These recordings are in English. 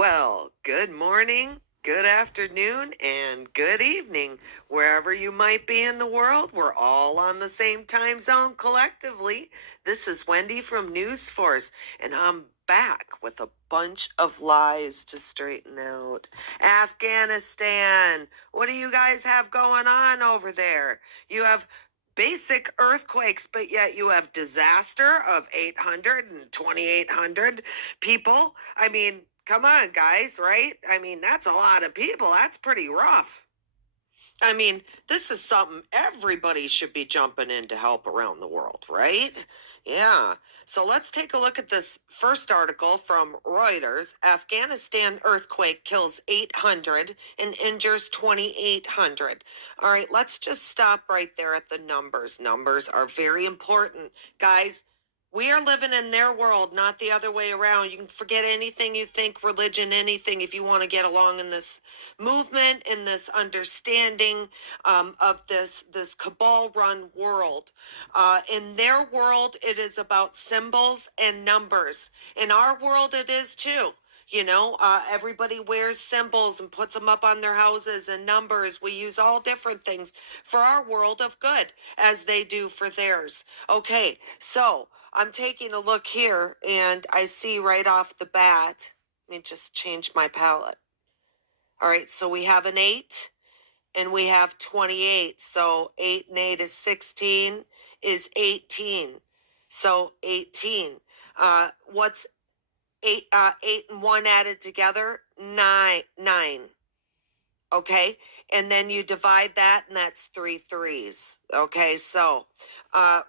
Well, good morning, good afternoon, and good evening. Wherever you might be in the world, we're all on the same time zone collectively. This is Wendy from News Force, and I'm back with a bunch of lies to straighten out. Afghanistan, what do you guys have going on over there? You have basic earthquakes, but yet you have disaster of 800 and 2,800 people. I mean, come on, guys, right? I mean, that's a lot of people. That's pretty rough. I mean, this is something everybody should be jumping in to help around the world, right? Yeah. So let's take a look at this first article from Reuters. Afghanistan earthquake kills 800 and injures 2,800. All right, let's just stop right there at the numbers. Numbers are very important. Guys, we are living in their world, not the other way around. You can forget anything you think, religion, anything, if you want to get along in this movement, in this understanding of this cabal-run world. In their world, it is about symbols and numbers. In our world, it is too. You know, everybody wears symbols and puts them up on their houses and numbers. We use all different things for our world of good as they do for theirs. Okay, so I'm taking a look here and I see right off the bat, let me just change my palette. All right, so we have an 8 and we have 28. So 8 and 8 is 16 is 18. So 18. What's 8 and 1 added together? 9. Okay, and then you divide that and that's 3 threes. Okay, so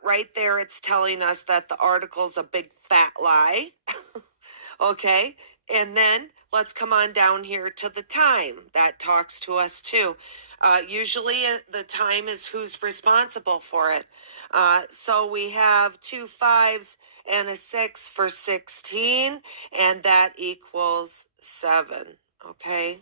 right there it's telling us that the article's a big fat lie. Okay, and then let's come on down here to the time. That talks to us too. Usually the time is who's responsible for it. So we have 2 5s and a 6 for 16, and that equals 7. Okay.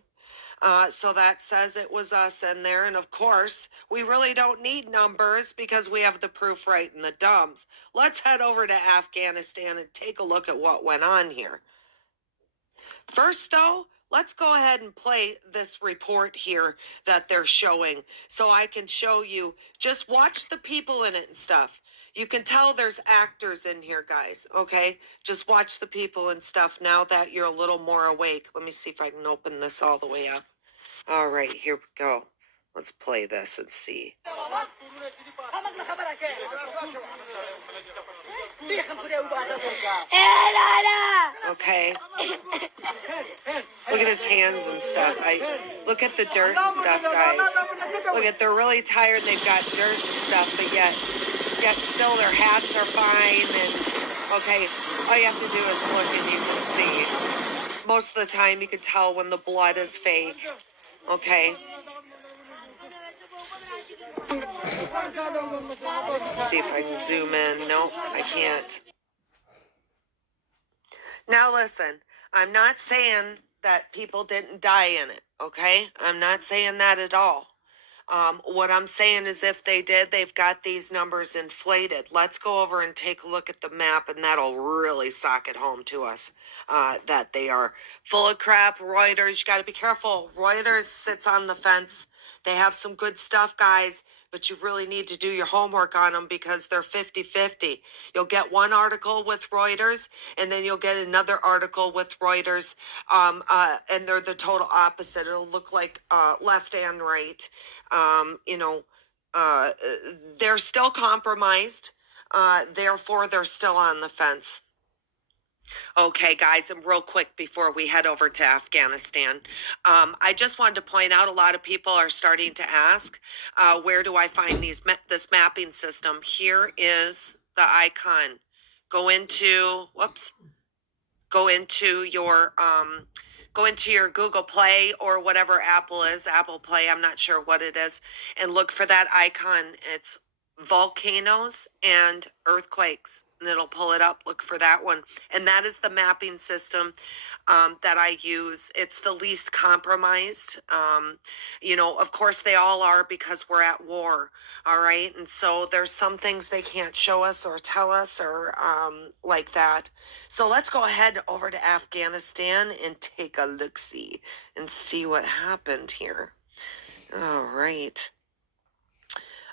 So that says it was us in there. And of course, we really don't need numbers because we have the proof right in the dumps. Let's head over to Afghanistan and take a look at what went on here. First, though, let's go ahead and play this report here that they're showing so I can show you. Just watch the people in it and stuff. You can tell there's actors in here, guys, okay? Just watch the people and stuff now that you're a little more awake. Let me see if I can open this all the way up. All right, here we go. Let's play this and see. Okay. Look at his hands and stuff. Look at the dirt and stuff, guys. Look at, they're really tired. They've got dirt and stuff, but yet still their hats are fine. And okay, all you have to do is look and you can see. Most of the time you can tell when the blood is fake. Okay. Let's see if I can zoom in. Nope, I can't. Now listen, I'm not saying that people didn't die in it, okay? I'm not saying that at all. What I'm saying is if they did, they've got these numbers inflated. Let's go over and take a look at the map, and that'll really sock it home to us that they are full of crap. Reuters, you got to be careful. Reuters sits on the fence. They have some good stuff, guys, but you really need to do your homework on them because they're 50-50. You'll get one article with Reuters, and then you'll get another article with Reuters, and they're the total opposite. It'll look like left and right. They're still compromised. Therefore, they're still on the fence. Okay, guys, and real quick before we head over to Afghanistan, I just wanted to point out a lot of people are starting to ask, where do I find this mapping system? Here is the icon. Go into your Google Play or whatever Apple is, Apple Play, I'm not sure what it is, and look for that icon. It's volcanoes and earthquakes. and it'll pull it up. Look for that one. And that is the mapping system that I use. It's the least compromised. Of course, they all are because we're at war. All right. And so there's some things they can't show us or tell us or like that. So let's go ahead over to Afghanistan and take a look-see and see what happened here. All right.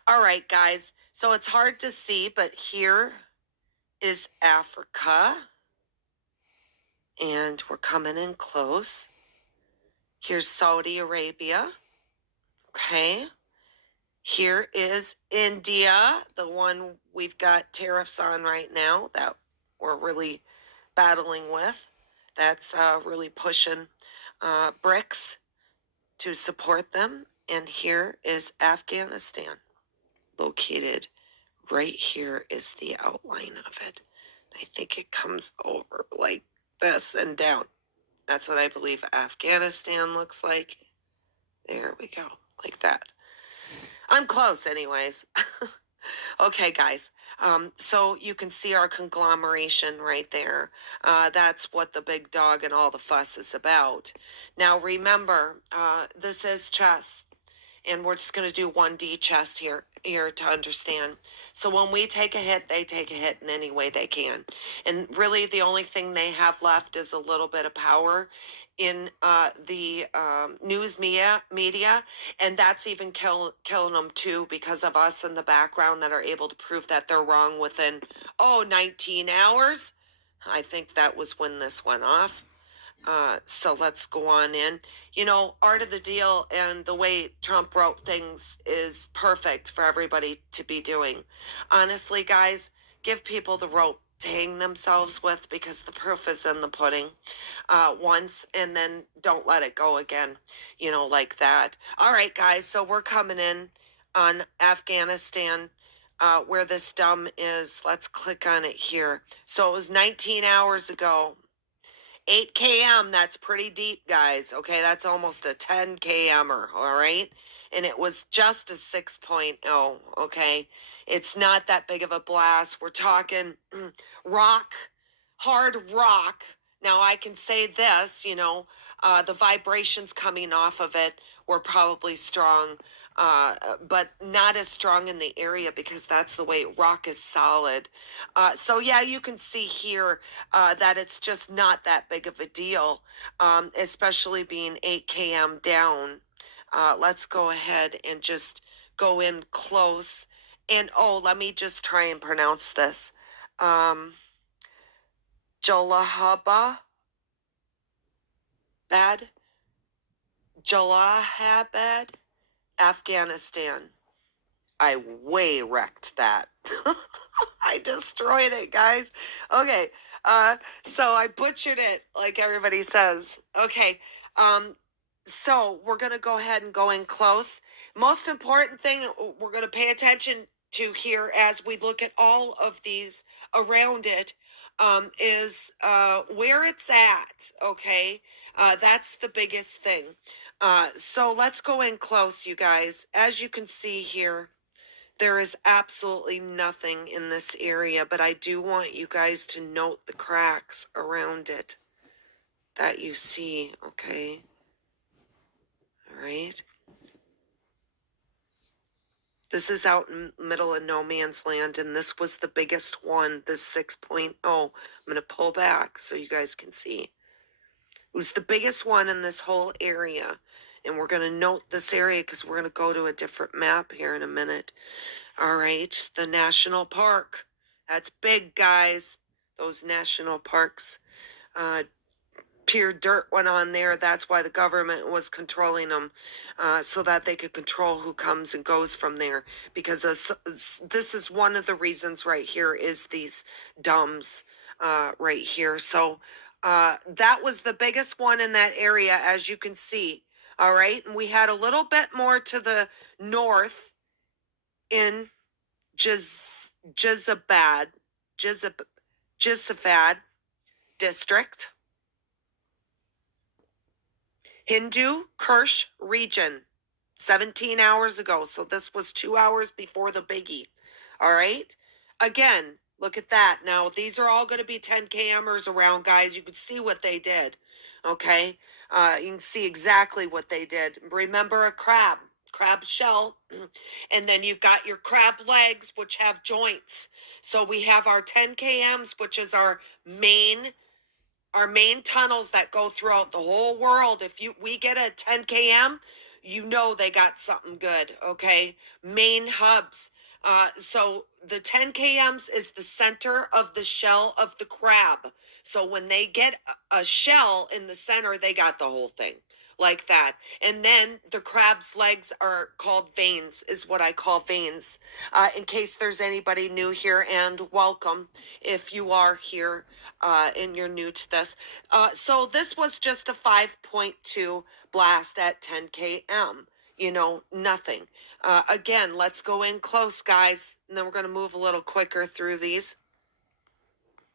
All right, guys. So it's hard to see, but here is Africa. And we're coming in close. Here's Saudi Arabia. Okay. Here is India, the one we've got tariffs on right now that we're really battling with. That's really pushing BRICS to support them. And here is Afghanistan, located right here is the outline of it. I think it comes over like this and down. That's what I believe Afghanistan looks like. There we go, like that. I'm close anyways. Okay, guys. So you can see our conglomeration right there. That's what the big dog and all the fuss is about. Now remember, this is chess. And we're just going to do 1D chess here to understand. So when we take a hit, they take a hit in any way they can. And really the only thing they have left is a little bit of power in the news media. And that's even killing them too because of us in the background that are able to prove that they're wrong within, 19 hours. I think that was when this went off. So let's go on in. Art of the deal and the way Trump wrote things is perfect for everybody to be doing. Honestly, guys, give people the rope to hang themselves with because the proof is in the pudding once, and then don't let it go again, like that. All right, guys, so we're coming in on Afghanistan. Where this dumb is, let's click on it here. So it was 19 hours ago. 8 km, that's pretty deep, guys. Okay, that's almost a 10 kmer, all right? And it was just a 6.0, okay? It's not that big of a blast. We're talking rock, hard rock. Now, I can say this, the vibrations coming off of it were probably strong, but not as strong in the area because that's the way rock is solid. So yeah, you can see here that it's just not that big of a deal, especially being 8 km down. Let's go ahead and just go in close. And let me just try and pronounce this. Jalalabad, Jalalabad, Afghanistan. I way wrecked that. I destroyed it, guys. Okay, so I butchered it like everybody says. Okay, so we're going to go ahead and go in close. Most important thing we're going to pay attention to here as we look at all of these around it is where it's at, okay? That's the biggest thing. So let's go in close, you guys. As you can see here, there is absolutely nothing in this area, but I do want you guys to note the cracks around it that you see, okay? All right. This is out in the middle of no man's land, and this was the biggest one, this 6.0. I'm going to pull back so you guys can see. It was the biggest one in this whole area, and we're going to note this area because we're going to go to a different map here in a minute. All right, the national park. That's big, guys. Those national parks. Pure dirt went on there. That's why the government was controlling them, so that they could control who comes and goes from there. Because this is one of the reasons right here is these dumbs right here. So that was the biggest one in that area, as you can see. All right, and we had a little bit more to the north in Jizabad district, Hindu Kush region, 17 hours ago. So this was 2 hours before the biggie. All right. Again, Look at that. Now, these are all going to be 10 kmers around, guys. You can see what they did. Okay. You can see exactly what they did. Remember a crab shell. And then you've got your crab legs, which have joints. So we have our 10 kms, which is our main tunnels that go throughout the whole world. If we get a 10 km, you know they got something good. Okay, main hubs. So the 10 kms is the center of the shell of the crab. So when they get a shell in the center, they got the whole thing like that. And then the crab's legs are called veins, is what I call veins. In case there's anybody new here, and welcome if you are here and you're new to this. So this was just a 5.2 blast at 10 km. You know, nothing. Again, let's go in close, guys, and then we're going to move a little quicker through these.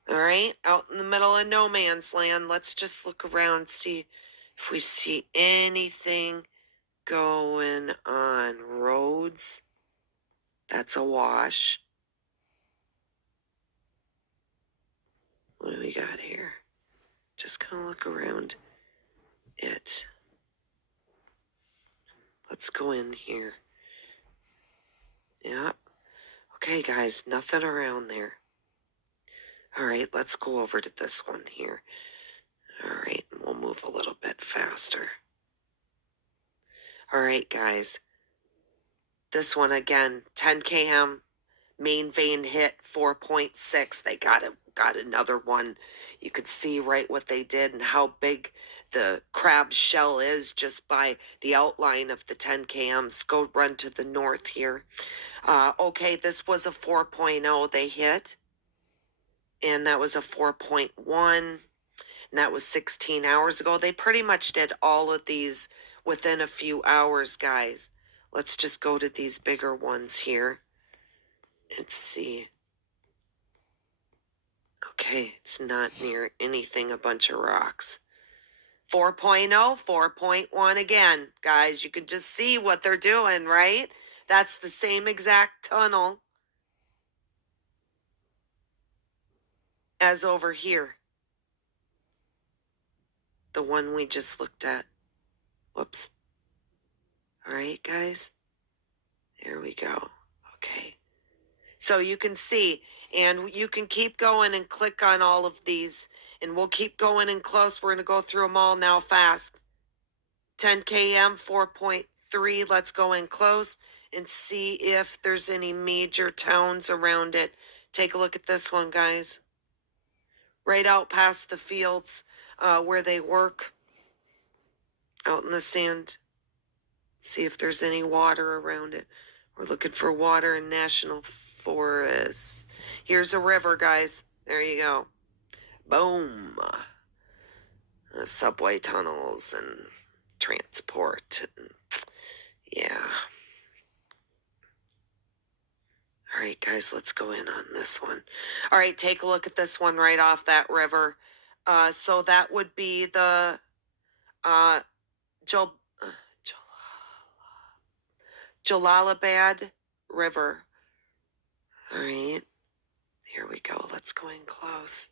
All right, out in the middle of no man's land. Let's just look around, see if we see anything going on. Roads, that's a wash. What do we got here? Just kind of look around it. Let's go in here. Yeah. Okay, guys, nothing around there. All right, let's go over to this one here. All right, we'll move a little bit faster. All right, guys. This one again, 10 km, main vein hit 4.6. They got another one. You could see right what they did and how big the crab shell is just by the outline of the 10 kms. Go run to the north here. Okay, this was a 4.0 they hit. And that was a 4.1. And that was 16 hours ago. They pretty much did all of these within a few hours, guys. Let's just go to these bigger ones here. Let's see. Okay, it's not near anything, a bunch of rocks. 4.0, 4.1 again. Guys, you can just see what they're doing, right? That's the same exact tunnel as over here. The one we just looked at. Whoops. All right, guys. There we go. Okay. So you can see, and you can keep going and click on all of these, and we'll keep going in close. We're going to go through them all now fast. 10 km, 4.3. Let's go in close and see if there's any major towns around it. Take a look at this one, guys. Right out past the fields where they work, out in the sand. See if there's any water around it. We're looking for water in national forests. Here's a river, guys. There you go. Boom. Subway tunnels and transport. And, yeah. All right, guys, let's go in on this one. All right, take a look at this one right off that river. So that would be the Jalalabad River. All right, here we go. Let's go in close.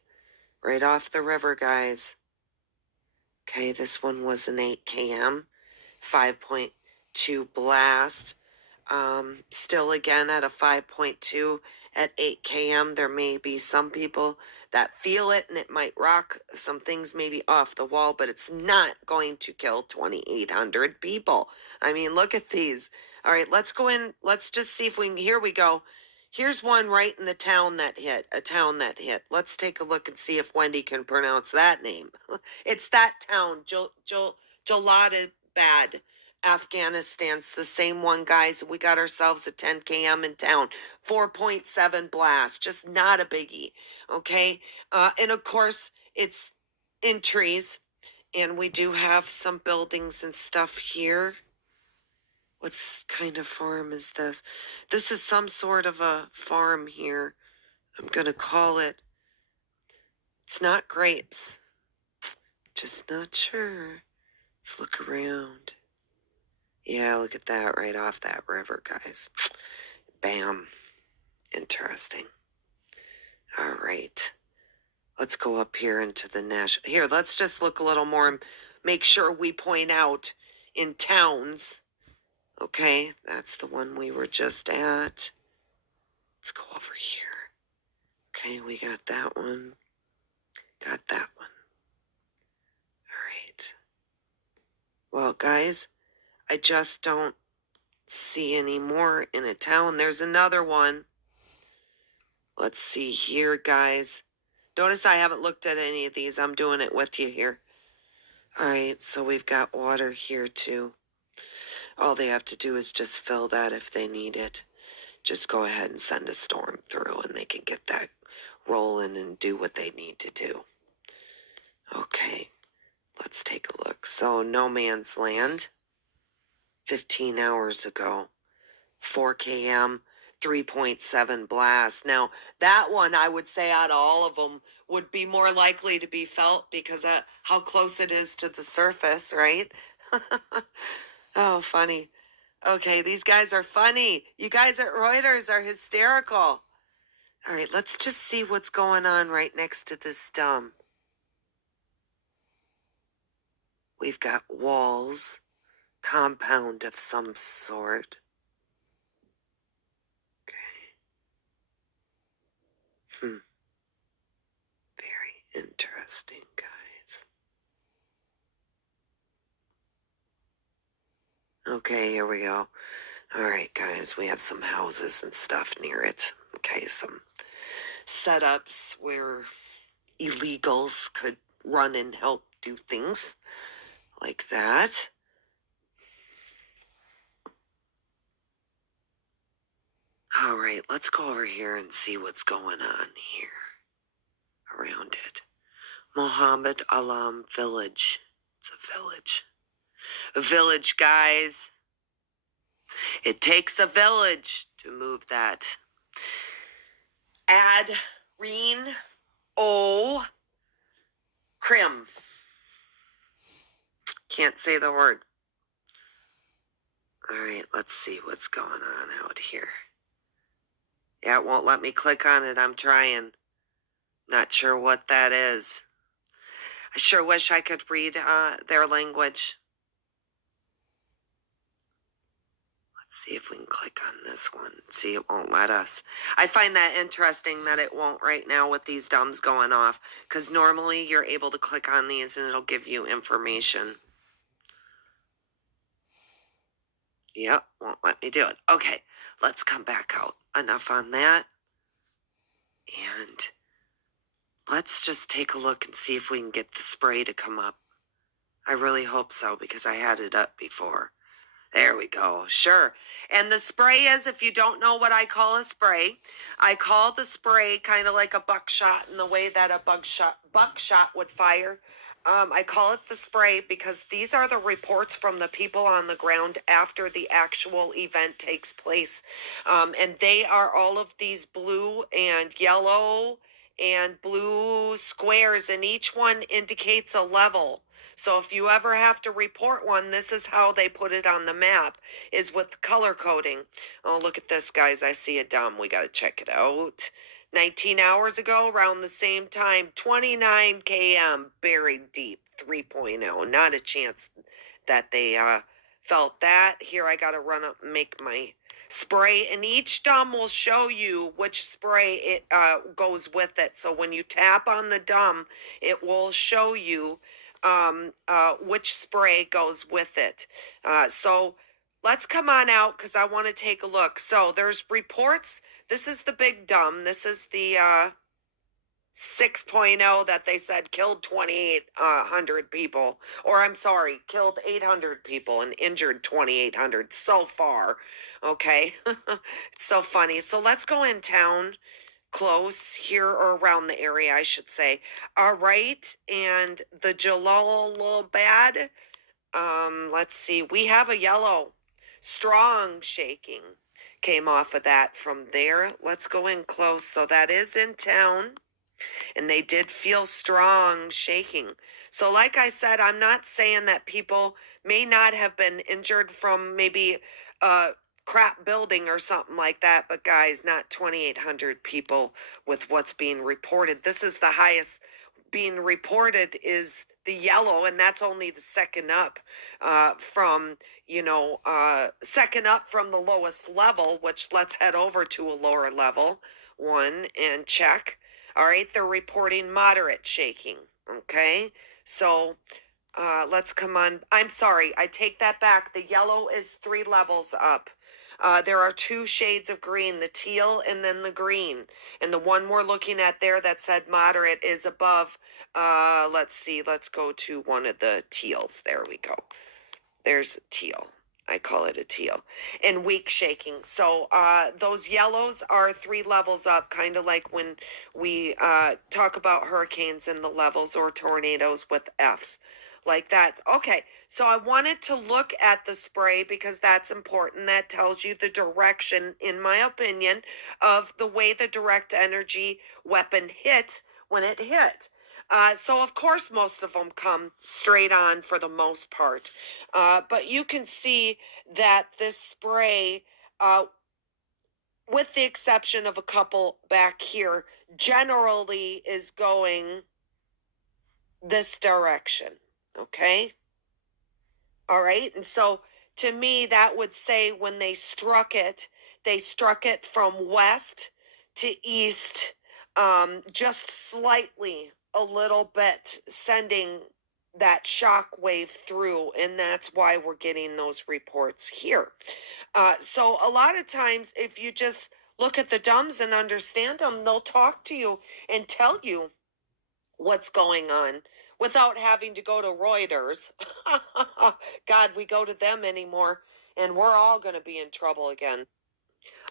Right off the river, guys. Okay, this one was an 8 km, 5.2 blast. Still again at a 5.2 at 8 km. There may be some people that feel it and it might rock some things maybe off the wall, but it's not going to kill 2,800 people. I mean, look at these. All right, let's go in. Let's just see if we can. Here we go. Here's one right in the town that hit, a town that hit. Let's take a look and see if Wendy can pronounce that name. It's that town, Jalalabad, Afghanistan's the same one, guys. We got ourselves a 10 km in town. 4.7 blast, just not a biggie, okay? And of course, it's in trees, and we do have some buildings and stuff here. What kind of farm is this? This is some sort of a farm here. I'm going to call it. It's not grapes. Just not sure. Let's look around. Yeah, look at that right off that river, guys. Bam. Interesting. All right. Let's go up here into the national. Here, let's just look a little more and make sure we point out in towns. Okay, that's the one we were just at. Let's go over here. Okay, we got that one. Got that one. All right. Well, guys, I just don't see any more in a town. There's another one. Let's see here, guys. Notice I haven't looked at any of these. I'm doing it with you here. All right, so we've got water here too. All they have to do is just fill that if they need it. Just go ahead and send a storm through and they can get that rolling and do what they need to do. Okay, let's take a look. So no man's land, 15 hours ago, 4 km, 3.7 blast. Now, that one, I would say out of all of them, would be more likely to be felt because of how close it is to the surface, right? Oh, funny. Okay, these guys are funny. You guys at Reuters are hysterical. All right, let's just see what's going on right next to this dome. We've got walls, compound of some sort. Okay. Very interesting, guys. Okay, here we go. All right, guys, we have some houses and stuff near it. Okay, some setups where illegals could run and help do things like that. All right, let's go over here and see what's going on here around it. Mohammed Alam Village. It's a village. A village, guys. It takes a village to move that. Adreen O. Krim. Can't say the word. All right, let's see what's going on out here. Yeah, it won't let me click on it. I'm trying. Not sure what that is. I sure wish I could read their language. Let's see if we can click on this one. See, it won't let us. I find that interesting that it won't right now with these dumbs going off, because normally you're able to click on these and it'll give you information. Yep, won't let me do it. Okay, let's come back out. Enough on that. And let's just take a look and see if we can get the spray to come up. I really hope so, because I had it up before. There we go. Sure. And the spray is, if you don't know what I call a spray, I call the spray kind of like a buckshot in the way that a buckshot would fire. I call it the spray because these are the reports from the people on the ground after the actual event takes place. And they are all of these blue and yellow and blue squares, and each one indicates a level. So if you ever have to report one, this is how they put it on the map, is with color coding. Oh, look at this, guys. I see a dumb. We got to check it out. 19 hours ago, around the same time, 29 km, buried deep, 3.0. Not a chance that they felt that. Here, I got to run up and make my spray, and each dumb will show you which spray it goes with it. So when you tap on the dumb, it will show you which spray goes with it. So let's come on out because I want to take a look. So there's reports. This is the big dumb. This is the 6.0 that they said killed 2,800 people. Or I'm sorry, killed 800 people and injured 2,800 so far. Okay. It's so funny. So let's go in town. Close here, or around the area, I should say. All right, and the Jalalabad, let's see, we have a yellow, strong shaking came off of that from there. Let's go in close. So that is in town, and they did feel strong shaking. So like I said, I'm not saying that people may not have been injured from maybe crap building or something like that. But guys, not 2,800 people with what's being reported. This is the highest being reported is the yellow, and that's only the second up from, second up from the lowest level, which let's head over to a lower level one and check. All right, they're reporting moderate shaking. Okay, so let's come on. I'm sorry, I take that back. The yellow is 3 levels up. There are 2 shades of green, the teal and then the green. And the one we're looking at there that said moderate is above. Let's see, let's go to one of the teals. There we go. There's a teal. I call it a teal. And weak shaking. So those yellows are 3 levels up, kind of like when we talk about hurricanes and the levels or tornadoes with Fs. Like that. Okay, so I wanted to look at the spray because that's important. That tells you the direction, in my opinion, of the way the direct energy weapon hit when it hit. So of course most of them come straight on for the most part. But you can see that this spray, with the exception of a couple back here, generally is going this direction. Okay? All right. And so to me, that would say when they struck it from west to east, just slightly a little bit, sending that shock wave through. And that's why we're getting those reports here. So a lot of times, if you just look at the dumbs and understand them, they'll talk to you and tell you what's going on without having to go to Reuters. God, we go to them anymore, and we're all going to be in trouble again.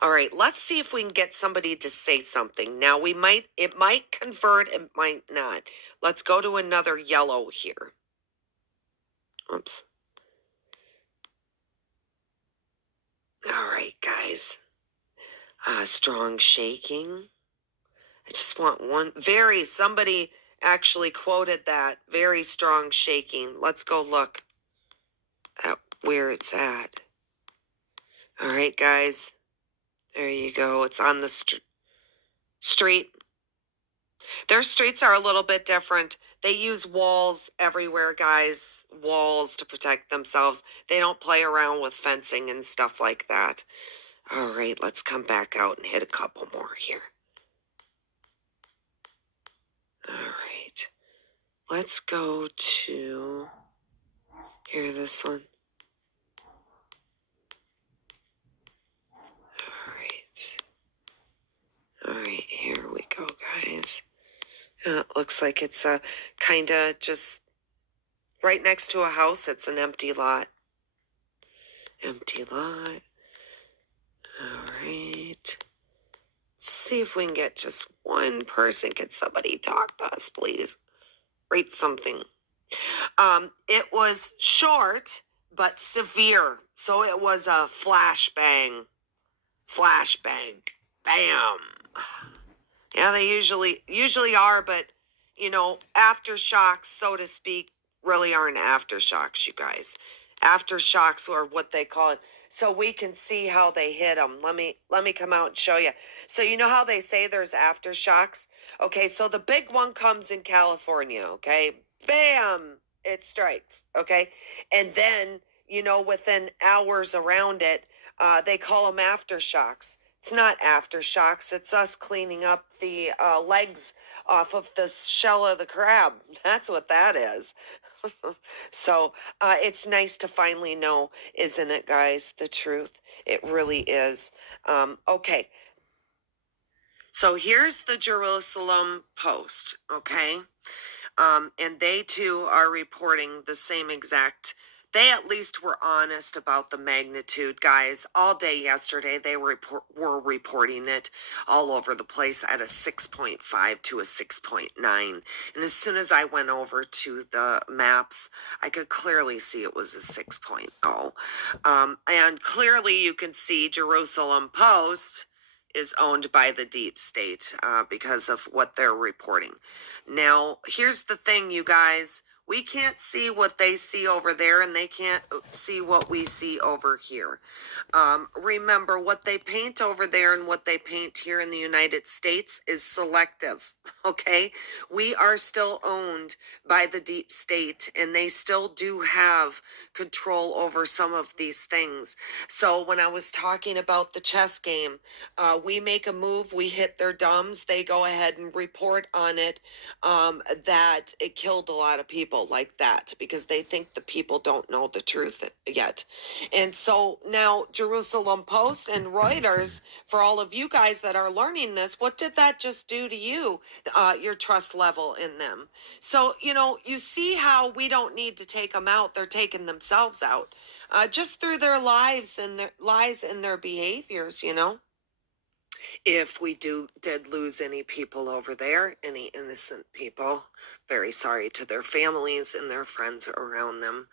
All right, let's see if we can get somebody to say something. Now, it might convert, it might not. Let's go to another yellow here. Oops. All right, guys. Strong shaking. I just want one. Somebody actually quoted that. Very strong shaking. Let's go look at where it's at. All right, guys. There you go. It's on the street. Their streets are a little bit different. They use walls everywhere, guys. Walls to protect themselves. They don't play around with fencing and stuff like that. All right, let's come back out and hit a couple more here. All right. Let's go to, here, this one. All right, here we go, guys. It looks like it's kind of just right next to a house. It's an empty lot. Empty lot. All right. Let's see if we can get just one person. Can somebody talk to us, please? Rate something. It was short, but severe. So it was a flashbang. Flashbang. Bam. Yeah, they usually are, but aftershocks, so to speak, really aren't aftershocks, you guys. Aftershocks are what they call it. So we can see how they hit them. Let me come out and show you. So you know how they say there's aftershocks? Okay, so the big one comes in California, okay? Bam, it strikes, okay? And then, within hours around it, they call them aftershocks. It's not aftershocks. It's us cleaning up the legs off of the shell of the crab. That's what that is. So it's nice to finally know, isn't it, guys? The truth. It really is. Okay. So here's the Jerusalem Post, okay? And they too are reporting the same exact. They at least were honest about the magnitude, guys. All day yesterday, they were reporting it all over the place at a 6.5 to a 6.9. And as soon as I went over to the maps, I could clearly see it was a 6.0. And clearly you can see Jerusalem Post is owned by the deep state because of what they're reporting. Now, here's the thing, you guys. We can't see what they see over there, and they can't see what we see over here. Remember, what they paint over there and what they paint here in the United States is selective. Okay, we are still owned by the deep state, and they still do have control over some of these things. So when I was talking about the chess game, we make a move, we hit their dumbs, they go ahead and report on it, that it killed a lot of people like that because they think the people don't know the truth yet. And so now Jerusalem Post and Reuters, for all of you guys that are learning this, what did that just do to you, your trust level in them? So, you see how we don't need to take them out. They're taking themselves out, just through their lives and their lies and their behaviors. If we did lose any people over there, any innocent people, very sorry to their families and their friends around them.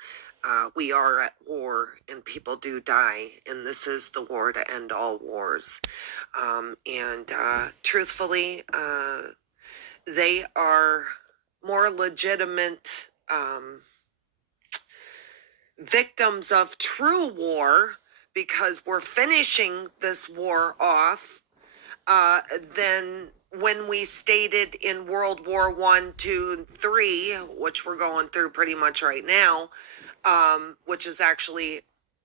We are at war, and people do die, and this is the war to end all wars. And truthfully, they are more legitimate victims of true war, because we're finishing this war off, than when we stated in World War I, II, and III, which we're going through pretty much right now, which is actually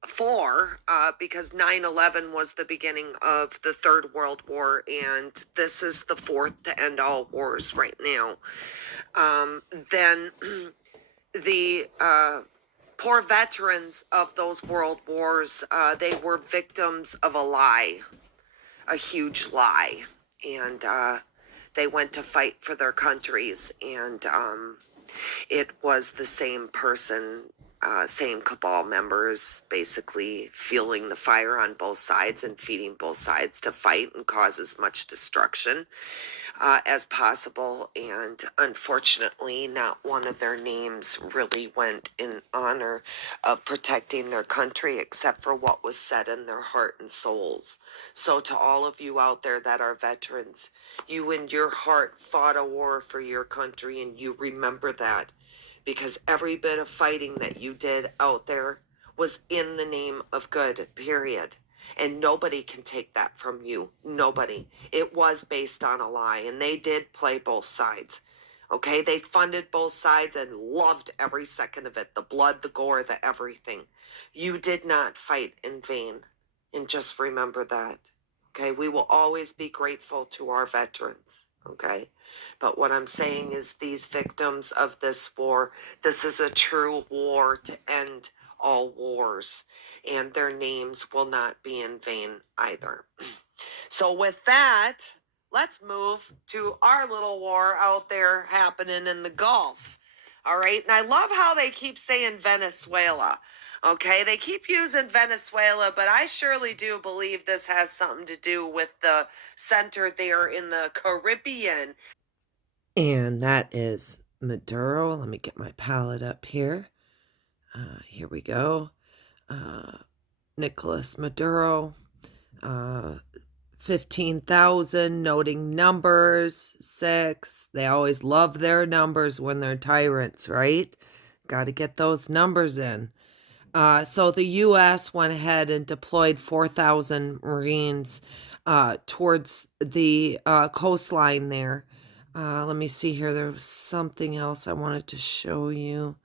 four, because 9/11 was the beginning of the Third World War, and this is the fourth to end all wars right now. Then the poor veterans of those world wars, they were victims of a lie, a huge lie, and they went to fight for their countries, and it was the same person, same cabal members, basically fueling the fire on both sides and feeding both sides to fight and cause as much destruction as possible. And unfortunately, not one of their names really went in honor of protecting their country, except for what was said in their heart and souls. So to all of you out there that are veterans, you in your heart fought a war for your country, and you remember that, because every bit of fighting that you did out there was in the name of good, period. And nobody can take that from you. Nobody. It was based on a lie, and they did play both sides. Okay, they funded both sides and loved every second of it, the blood, the gore, the everything. You did not fight in vain, and just remember that. Okay, we will always be grateful to our veterans. Okay, but what I'm saying is, these victims of this war, this is a true war to end all wars, and their names will not be in vain either. So with that, let's move to our little war out there happening in the Gulf. All right, and I love how they keep saying Venezuela. Okay, they keep using Venezuela, but I surely do believe this has something to do with the center there in the Caribbean. And that is Maduro. Let me get my palette up here. Here we go. Nicolas Maduro. 15,000, noting numbers, 6. They always love their numbers when they're tyrants, right? Got to get those numbers in. So the U.S. went ahead and deployed 4,000 Marines towards the coastline there. Let me see here. There was something else I wanted to show you.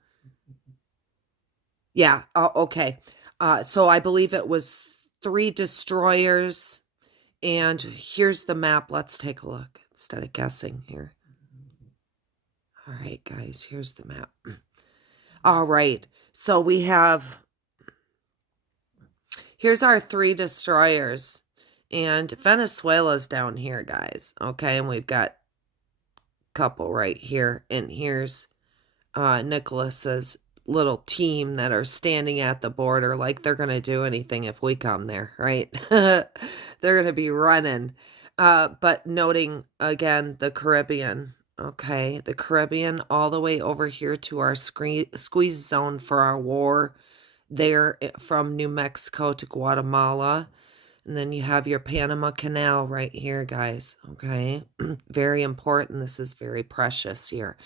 Yeah, okay. So I believe it was 3 destroyers. And here's the map. Let's take a look instead of guessing here. All right, guys, here's the map. All right, so we have, here's our 3 destroyers, and Venezuela's down here, guys. Okay, and we've got a couple right here, and here's Nicholas's little team that are standing at the border like they're going to do anything if we come there, right? They're going to be running. But noting again the Caribbean, okay? The Caribbean all the way over here to our squeeze zone for our war there from New Mexico to Guatemala. And then you have your Panama Canal right here, guys. Okay. Very important. This is very precious here.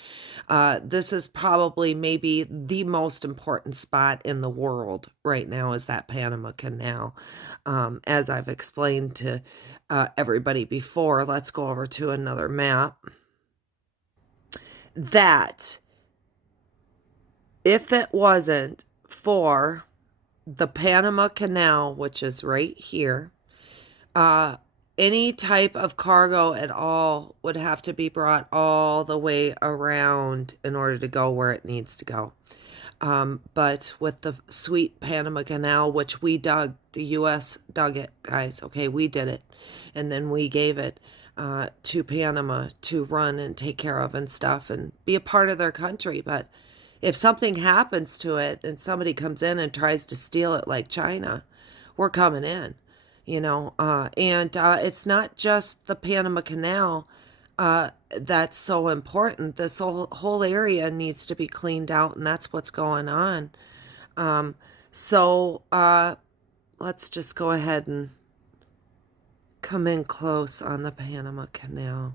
This is probably maybe the most important spot in the world right now is that Panama Canal. As I've explained to everybody before, let's go over to another map. That if it wasn't for the Panama Canal, which is right here, any type of cargo at all would have to be brought all the way around in order to go where it needs to go. But with the sweet Panama Canal, which we dug, the U.S. dug it, guys. Okay, we did it. And then we gave it to Panama to run and take care of and stuff and be a part of their country. But if something happens to it and somebody comes in and tries to steal it like China, we're coming in, and it's not just the Panama Canal that's so important. This whole area needs to be cleaned out, and that's what's going on. So let's just go ahead and come in close on the Panama Canal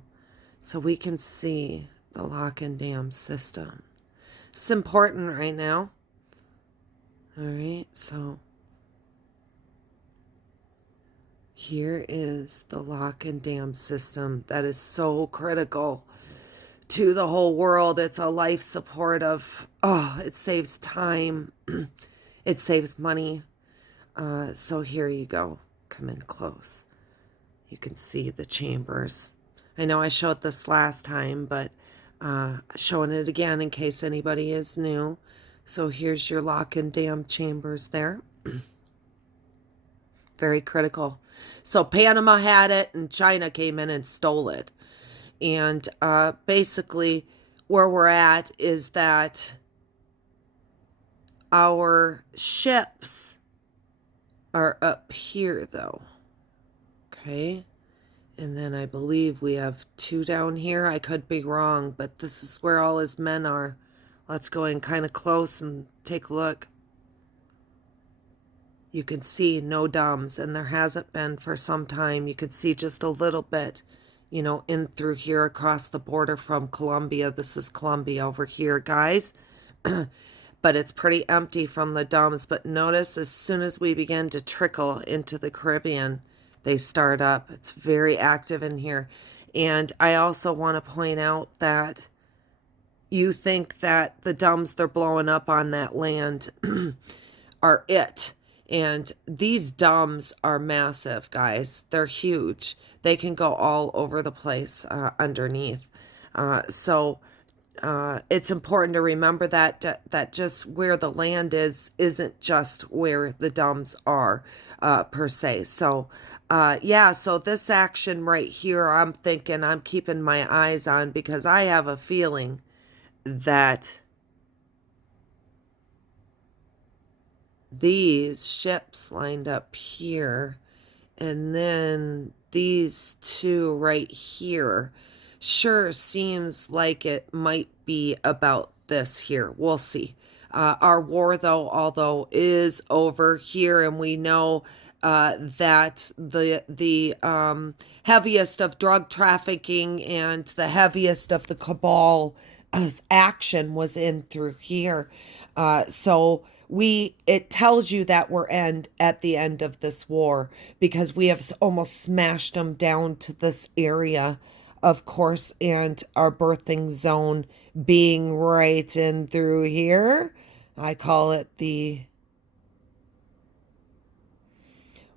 so we can see the lock and dam system. It's important right now. All right, so here is the lock and dam system that is so critical to the whole world. It's a life support of, it saves time. It saves money. So here you go. Come in close. You can see the chambers. I know I showed this last time, but showing it again in case anybody is new. So here's your lock and dam chambers there. Very critical. So Panama had it and China came in and stole it. And basically where we're at is that our ships are up here though. Okay. And then I believe we have 2 down here. I could be wrong, but this is where all his men are. Let's go in kind of close and take a look. You can see no DUMBs, and there hasn't been for some time. You could see just a little bit, in through here across the border from Colombia. This is Colombia over here, guys. But it's pretty empty from the DUMBs. But notice as soon as we begin to trickle into the Caribbean, they start up. It's very active in here. And I also want to point out that you think that the DUMBs they're blowing up on that land are it. And these DUMBs are massive, guys. They're huge. They can go all over the place underneath. So it's important to remember that just where the land is isn't just where the DUMBs are per se. So yeah, so this action right here, I'm thinking I'm keeping my eyes on because I have a feeling that these ships lined up here and then these 2 right here sure seems like it might be about this here. We'll see. Our war though, although is over here, and we know that the heaviest of drug trafficking and the heaviest of the cabal action was in through here. So it tells you that we're at the end of this war because we have almost smashed them down to this area, of course, and our birthing zone being right in through here. I call it the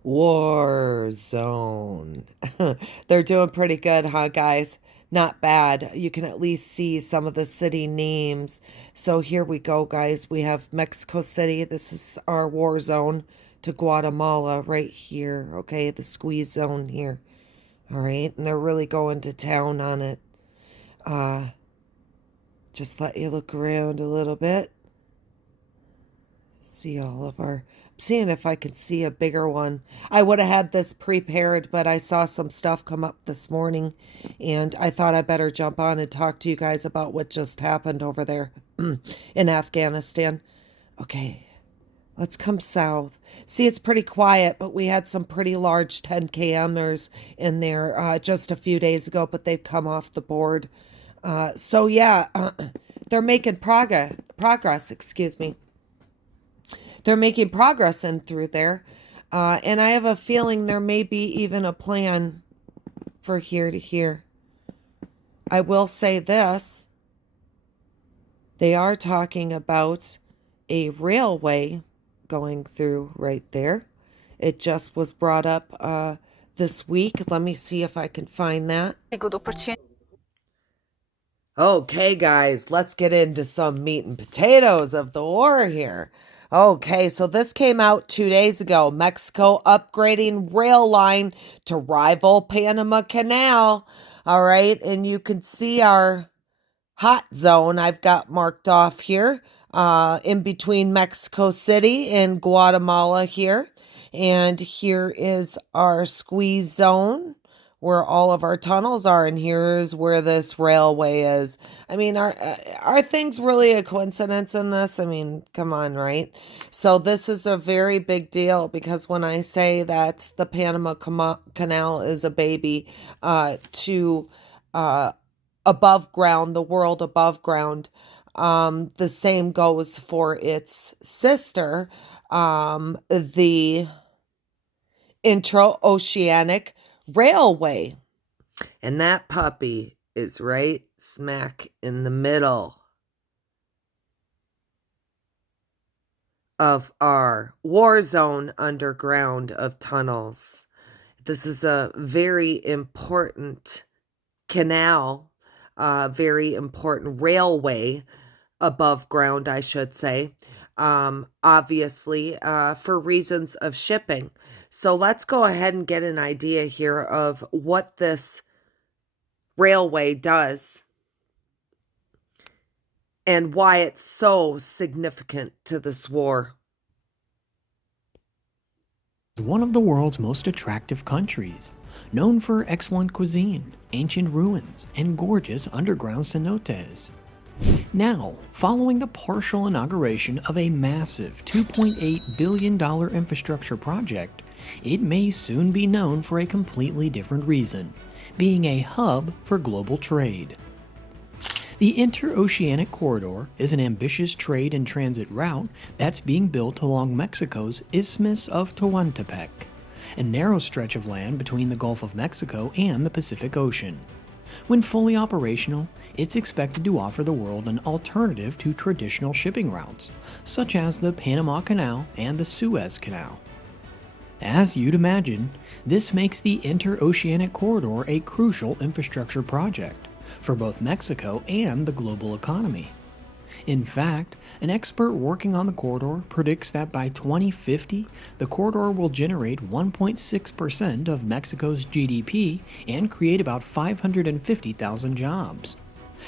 war zone. They're doing pretty good, huh, guys? Not bad. You can at least see some of the city names. So here we go, guys. We have Mexico City. This is our war zone to Guatemala right here. Okay, the squeeze zone here. All right, and they're really going to town on it. Just let you look around a little bit. See all of our... seeing if I could see a bigger one. I would have had this prepared, but I saw some stuff come up this morning, and I thought I better jump on and talk to you guys about what just happened over there in Afghanistan. Okay, Let's come south. See, it's pretty quiet, but we had some pretty large 10 kmers in there just a few days ago, but they've come off the board. So yeah, they're making progress, excuse me. They're making progress in through there. And I have a feeling there may be even a plan for here to here. I will say this. They are talking about a railway going through right there. It just was brought up this week. Let me see if I can find that. Okay, guys, let's get into some meat and potatoes of the war here. Okay, so this came out 2 days ago. Mexico upgrading rail line to rival Panama Canal. All right, and you can see our hot zone I've got marked off here in between Mexico City and Guatemala here. And here is our squeeze zone where all of our tunnels are, and here's where this railway is. I mean, are things really a coincidence in this? I mean, come on, right? So this is a very big deal because when I say that the Panama Canal is a baby to above ground, the world above ground, the same goes for its sister, the Intra-Oceanic Railway. And that puppy is right smack in the middle of our war zone underground of tunnels. This is a very important canal, very important railway above ground, I should say, obviously, for reasons of shipping. So let's go ahead and get an idea here of what this railway does and why it's so significant to this war. One of the world's most attractive countries, known for excellent cuisine, ancient ruins, and gorgeous underground cenotes. Now, following the partial inauguration of a massive $2.8 billion infrastructure project, it may soon be known for a completely different reason, being a hub for global trade. The Interoceanic Corridor is an ambitious trade and transit route that's being built along Mexico's Isthmus of Tehuantepec, a narrow stretch of land between the Gulf of Mexico and the Pacific Ocean. When fully operational, it's expected to offer the world an alternative to traditional shipping routes, such as the Panama Canal and the Suez Canal. As you'd imagine, this makes the Interoceanic Corridor a crucial infrastructure project for both Mexico and the global economy. In fact, an expert working on the corridor predicts that by 2050, the corridor will generate 1.6% of Mexico's GDP and create about 550,000 jobs.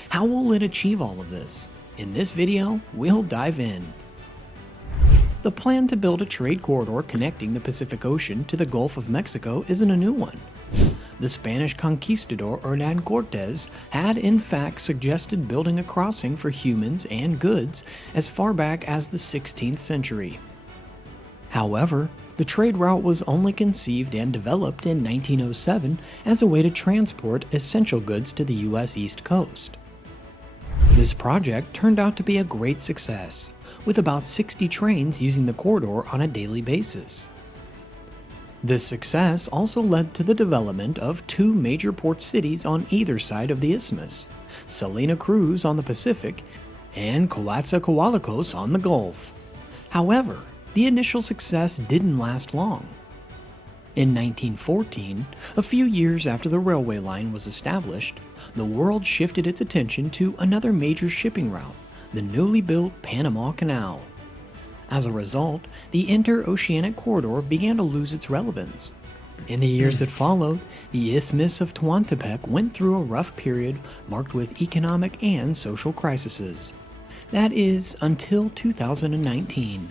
How will it achieve all of this? In this video, we'll dive in. The plan to build a trade corridor connecting the Pacific Ocean to the Gulf of Mexico isn't a new one. The Spanish conquistador Hernán Cortés had in fact suggested building a crossing for humans and goods as far back as the 16th century. However, the trade route was only conceived and developed in 1907 as a way to transport essential goods to the U.S. East Coast. This project turned out to be a great success, with about 60 trains using the corridor on a daily basis. This success also led to the development of two major port cities on either side of the isthmus, Salina Cruz on the Pacific and Coatzacoalcos on the Gulf. However, the initial success didn't last long. In 1914, a few years after the railway line was established, the world shifted its attention to another major shipping route, the newly built Panama Canal. As a result, the Interoceanic Corridor began to lose its relevance. In the years that followed, the Isthmus of Tehuantepec went through a rough period marked with economic and social crises. That is, until 2019.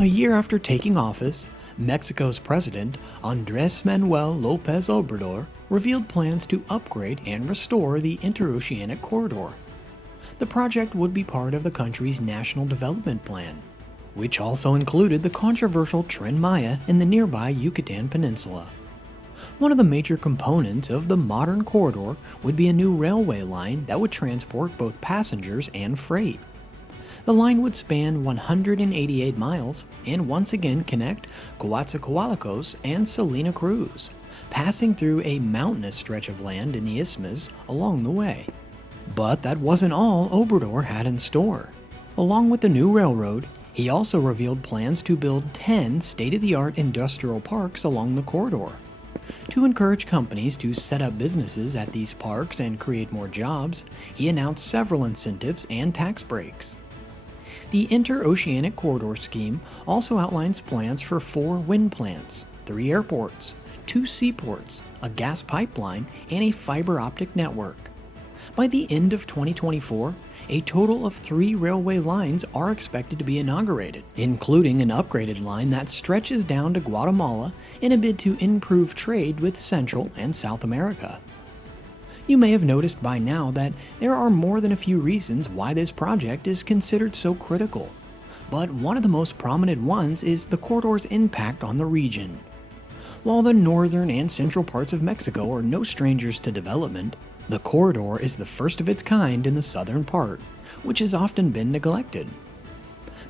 A year after taking office, Mexico's president, Andrés Manuel López Obrador, revealed plans to upgrade and restore the Interoceanic Corridor. The project would be part of the country's National Development Plan. which also included the controversial Tren Maya in the nearby Yucatan Peninsula. One of the major components of the modern corridor would be a new railway line that would transport both passengers and freight. The line would span 188 miles and once again connect Coatzacoalcos and Salina Cruz, passing through a mountainous stretch of land in the isthmus along the way. But that wasn't all Obrador had in store. Along with the new railroad, he also revealed plans to build 10 state-of-the-art industrial parks along the corridor. To encourage companies to set up businesses at these parks and create more jobs, he announced several incentives and tax breaks. The Interoceanic Corridor Scheme also outlines plans for 4 wind plants, 3 airports, 2 seaports, a gas pipeline, and a fiber optic network. By the end of 2024, a total of 3 railway lines are expected to be inaugurated, including an upgraded line that stretches down to Guatemala in a bid to improve trade with Central and South America. You may have noticed by now that there are more than a few reasons why this project is considered so critical, but one of the most prominent ones is the corridor's impact on the region. While the northern and central parts of Mexico are no strangers to development, the corridor is the first of its kind in the southern part, which has often been neglected.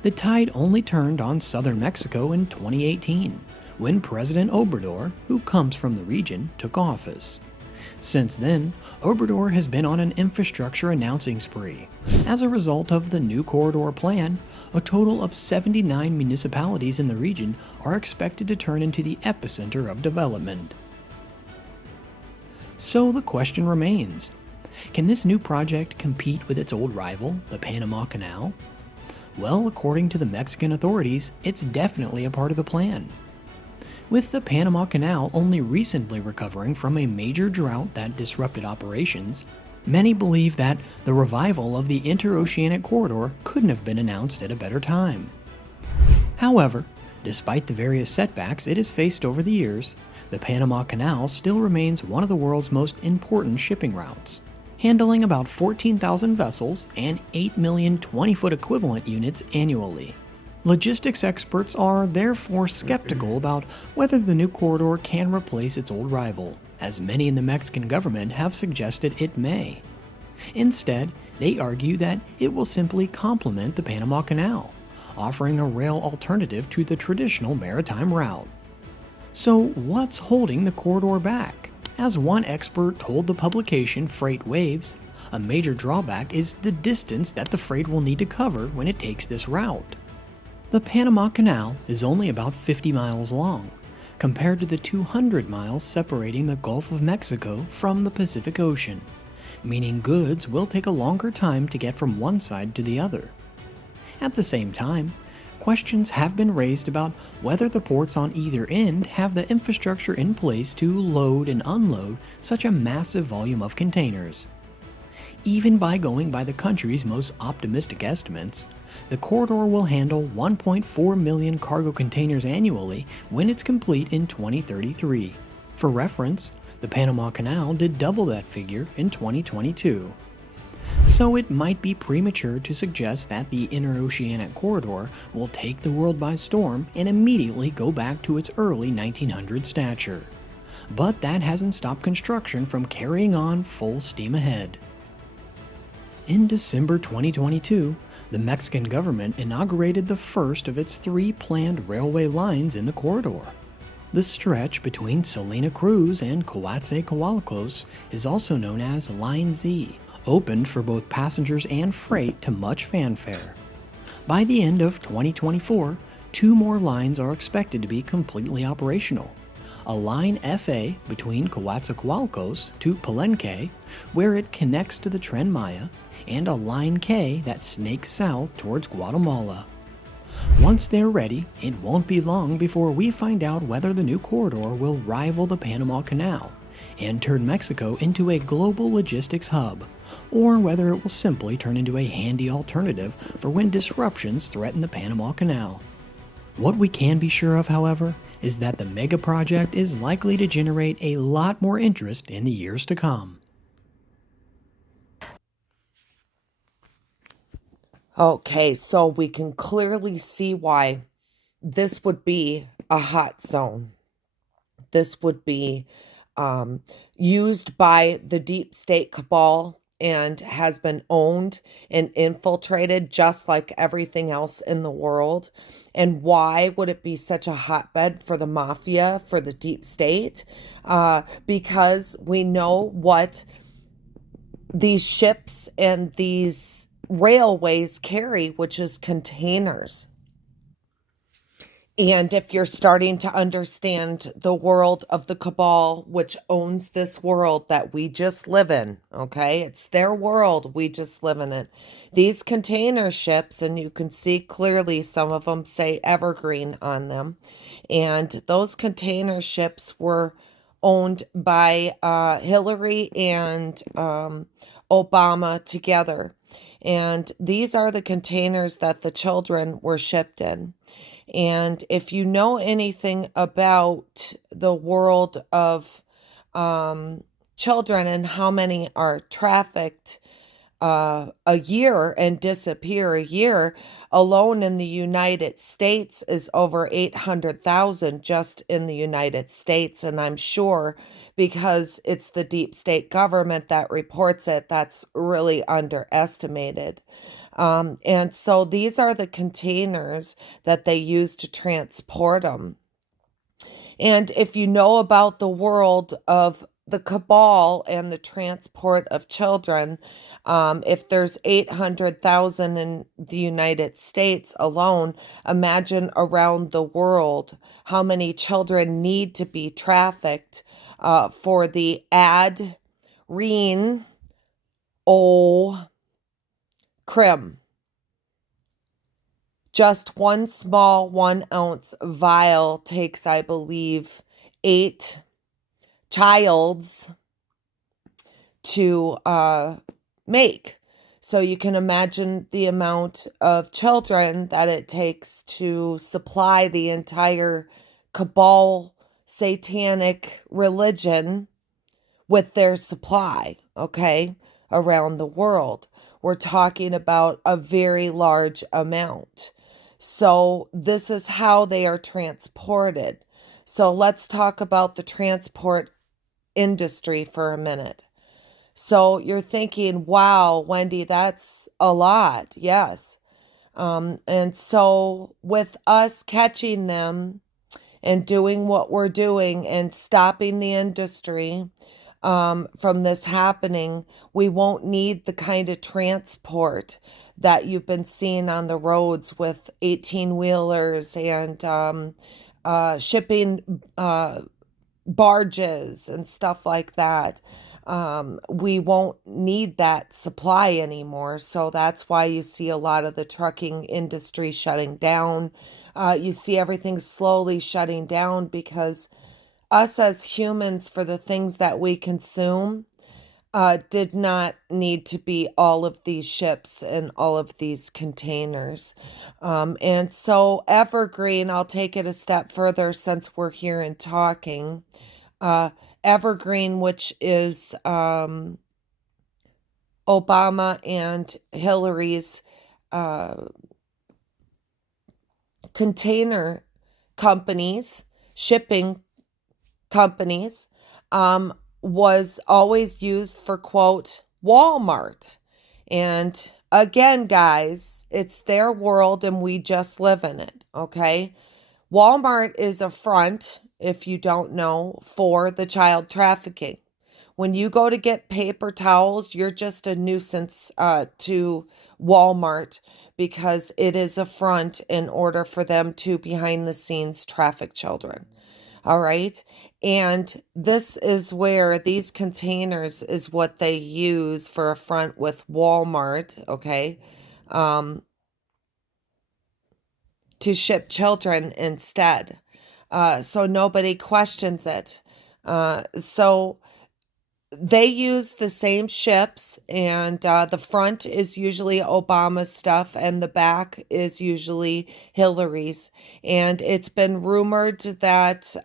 The tide only turned on southern Mexico in 2018, when President Obrador, who comes from the region, took office. Since then, Obrador has been on an infrastructure announcing spree. As a result of the new corridor plan, a total of 79 municipalities in the region are expected to turn into the epicenter of development. So the question remains, can this new project compete with its old rival, the Panama Canal? Well, according to the Mexican authorities, it's definitely a part of the plan. With the Panama Canal only recently recovering from a major drought that disrupted operations, many believe that the revival of the Interoceanic Corridor couldn't have been announced at a better time. However, despite the various setbacks it has faced over the years, the Panama Canal still remains one of the world's most important shipping routes, handling about 14,000 vessels and 8 million 20-foot equivalent units annually. Logistics experts are therefore skeptical about whether the new corridor can replace its old rival, as many in the Mexican government have suggested it may. Instead, they argue that it will simply complement the Panama Canal, offering a rail alternative to the traditional maritime route. So what's holding the corridor back? As one expert told the publication Freight Waves, a major drawback is the distance that the freight will need to cover when it takes this route. The Panama Canal is only about 50 miles long, compared to the 200 miles separating the Gulf of Mexico from the Pacific Ocean, meaning goods will take a longer time to get from one side to the other. At the same time, questions have been raised about whether the ports on either end have the infrastructure in place to load and unload such a massive volume of containers. Even by going by the country's most optimistic estimates, the corridor will handle 1.4 million cargo containers annually when it's complete in 2033. For reference, the Panama Canal did double that figure in 2022. So it might be premature to suggest that the Interoceanic Corridor will take the world by storm and immediately go back to its early 1900s stature. But that hasn't stopped construction from carrying on full steam ahead. In December 2022, the Mexican government inaugurated the first of its 3 planned railway lines in the corridor. The stretch between Salina Cruz and Coatzacoalcos is also known as Line Z, opened for both passengers and freight to much fanfare. By the end of 2024, 2 more lines are expected to be completely operational. A line FA between Coatzacoalcos to Palenque, where it connects to the Tren Maya, and a line K that snakes south towards Guatemala. Once they're ready, it won't be long before we find out whether the new corridor will rival the Panama Canal and turn Mexico into a global logistics hub, or whether it will simply turn into a handy alternative for when disruptions threaten the Panama Canal. What we can be sure of, however, is that the mega project is likely to generate a lot more interest in the years to come. Okay, so we can clearly see why this would be a hot zone. This would be um, used by the deep state cabal and has been owned and infiltrated just like everything else in the world. And why would it be such a hotbed for the mafia, for the deep state? Because we know what these ships and these railways carry, which is containers. And if you're starting to understand the world of the cabal, which owns this world that we just live in, okay? It's their world. We just live in it. These container ships, and you can see clearly some of them say Evergreen on them. And those container ships were owned by Hillary and Obama together. And these are the containers that the children were shipped in. And if you know anything about the world of children and how many are trafficked a year and disappear a year, alone in the United States is over 800,000 just in the United States. And I'm sure because it's the deep state government that reports it, that's really underestimated. And so these are the containers that they use to transport them. And if you know about the world of the cabal and the transport of children, if there's 800,000 in the United States alone, imagine around the world how many children need to be trafficked for the ad reen o crim. Just one small 1 ounce vial takes, I believe, 8 childs to make. So you can imagine the amount of children that it takes to supply the entire cabal satanic religion with their supply, okay, around the world. We're talking about a very large amount. So, this is how they are transported. So, let's talk about the transport industry for a minute. So, you're thinking, wow, Wendy, that's a lot. Yes. And so, with us catching them and doing what we're doing and stopping the industry from this happening, we won't need the kind of transport that you've been seeing on the roads with 18 wheelers and shipping barges and stuff like that. We won't need that supply anymore. So that's why you see a lot of the trucking industry shutting down. You see everything slowly shutting down because us as humans, for the things that we consume, did not need to be all of these ships and all of these containers. And so, Evergreen, I'll take it a step further since we're here and talking. Uh, Evergreen, which is Obama and Hillary's uh, container companies, shipping companies, was always used for, quote, Walmart. And again, guys, it's their world and we just live in it, okay? Walmart is a front, if you don't know, for the child trafficking. When you go to get paper towels, you're just a nuisance to Walmart because it is a front in order for them to behind the scenes traffic children. All right. And this is where these containers is what they use for a front with Walmart. Okay. Um, to ship children instead. So nobody questions it. So they use the same ships, and the front is usually Obama's stuff, and the back is usually Hillary's. And it's been rumored that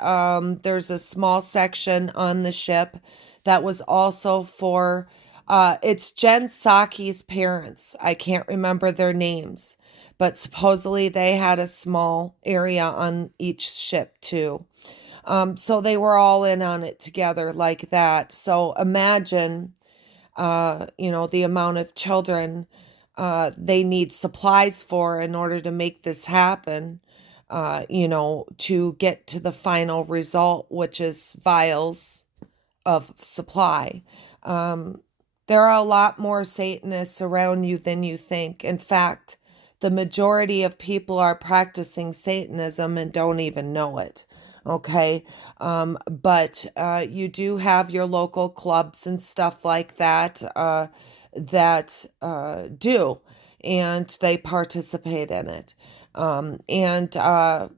there's a small section on the ship that was also for It's Jen Psaki's parents. I can't remember their names, but supposedly they had a small area on each ship too. So they were all in on it together like that. So imagine, the amount of children they need supplies for in order to make this happen, to get to the final result, which is vials of supply. Um, there are a lot more Satanists around you than you think. In fact, the majority of people are practicing Satanism and don't even know it. Okay. But you do have your local clubs and stuff like that that do, and they participate in it. And I'm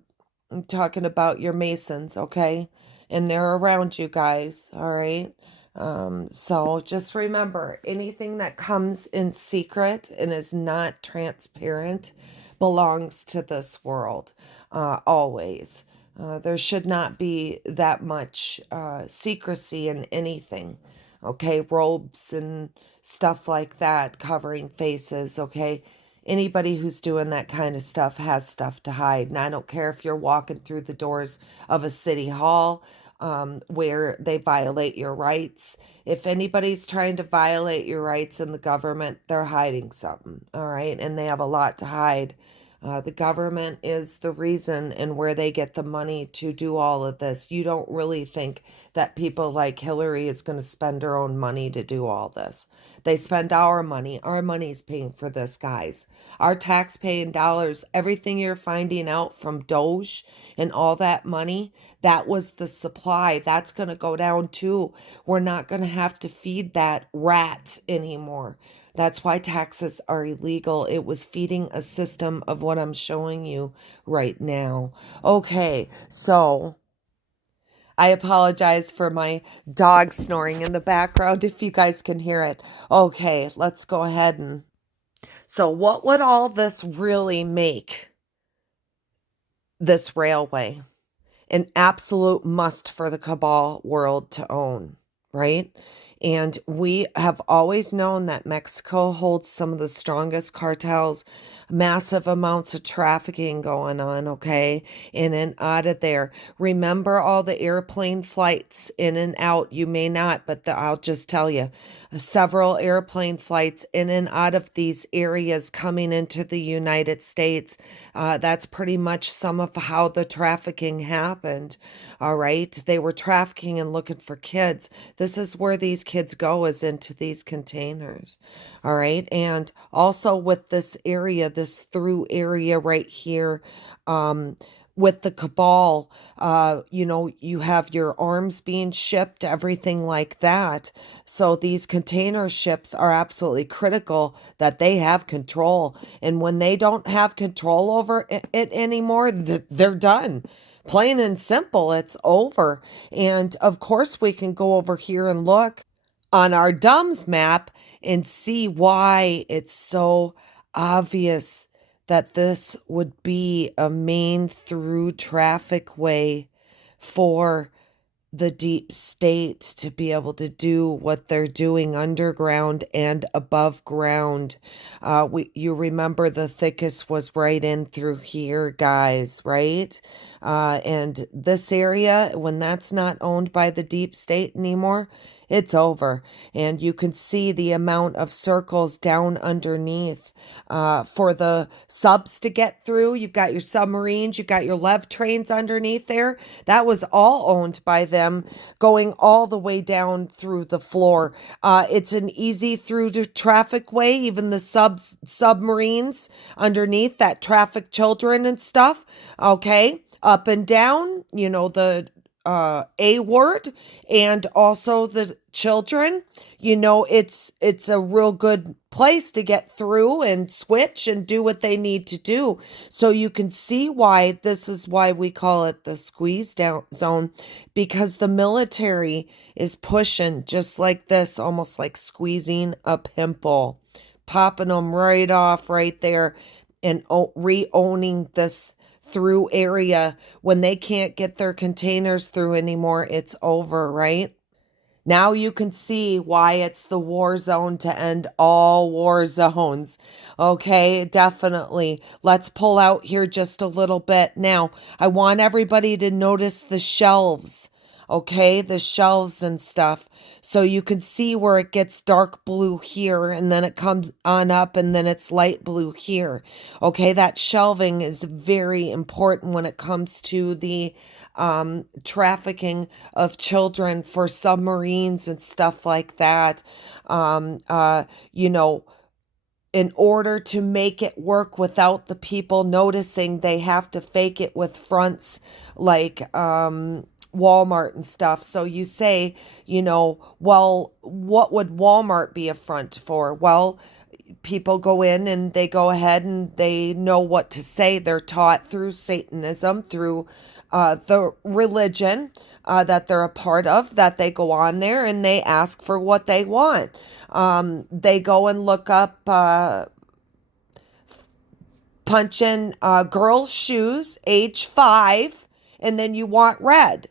talking about your Masons, okay? And they're around you guys, all right? So just remember, anything that comes in secret and is not transparent belongs to this world, always. There should not be that much secrecy in anything, okay? Robes and stuff like that covering faces, okay? Anybody who's doing that kind of stuff has stuff to hide. And I don't care if you're walking through the doors of a city hall where they violate your rights. If anybody's trying to violate your rights in the government, they're hiding something, all right? And they have a lot to hide. The government is the reason and where they get the money to do all of this. You don't really think that people like Hillary is going to spend her own money to do all this. They spend our money. Our money's paying for this, guys. Our tax-paying dollars, everything you're finding out from Doge and all that money, that was the supply. That's going to go down too. We're not going to have to feed that rat anymore. That's why taxes are illegal. It was feeding a system of what I'm showing you right now. Okay, so I apologize for my dog snoring in the background if you guys can hear it. Okay, let's go ahead and. So, what would all this really make this railway? An absolute must for the cabal world to own, right? And we have always known that Mexico holds some of the strongest cartels, massive amounts of trafficking going on, okay, in and out of there. Remember all the airplane flights in and out? You may not, but I'll just tell you several airplane flights in and out of these areas coming into the United States. That's pretty much some of how the trafficking happened. All right. They were trafficking and looking for kids. This is where these kids go, is into these containers. All right. And also with this area, this through area right here, with the cabal, you have your arms being shipped, everything like that. So these container ships are absolutely critical that they have control. And when they don't have control over it anymore, they're done. Plain and simple, it's over. And of course, we can go over here and look on our DUMS map and see why it's so obvious that this would be a main through traffic way for the deep state to be able to do what they're doing underground and above ground. You remember the thickest was right in through here, guys, right? And this area, when that's not owned by the deep state anymore, it's over. And you can see the amount of circles down underneath for the subs to get through. You've got your submarines, you've got your lev trains underneath there. That was all owned by them, going all the way down through the floor. It's an easy through to traffic way. Even the submarines underneath that traffic children and stuff. Okay, up and down. The A word, and also the children. It's a real good place to get through and switch and do what they need to do. So you can see why this is why we call it the squeeze down zone, because the military is pushing just like this, almost like squeezing a pimple, popping them right off right there and re-owning this through area. When they can't get their containers through anymore, it's over, right? Now you can see why it's the war zone to end all war zones. Okay, definitely. Let's pull out here just a little bit. Now, I want everybody to notice the shelves, okay? The shelves and stuff. So you can see where it gets dark blue here and then it comes on up and then it's light blue here. Okay, that shelving is very important when it comes to the trafficking of children for submarines and stuff like that. Um, uh, you know, in order to make it work without the people noticing, they have to fake it with fronts like Walmart and stuff. So you say, well, what would Walmart be a front for? Well, people go in and they go ahead and they know what to say. They're taught through Satanism, through the religion that they're a part of, that they go on there and they ask for what they want. They go and look up punch in girls' shoes, age 5, and then you want red,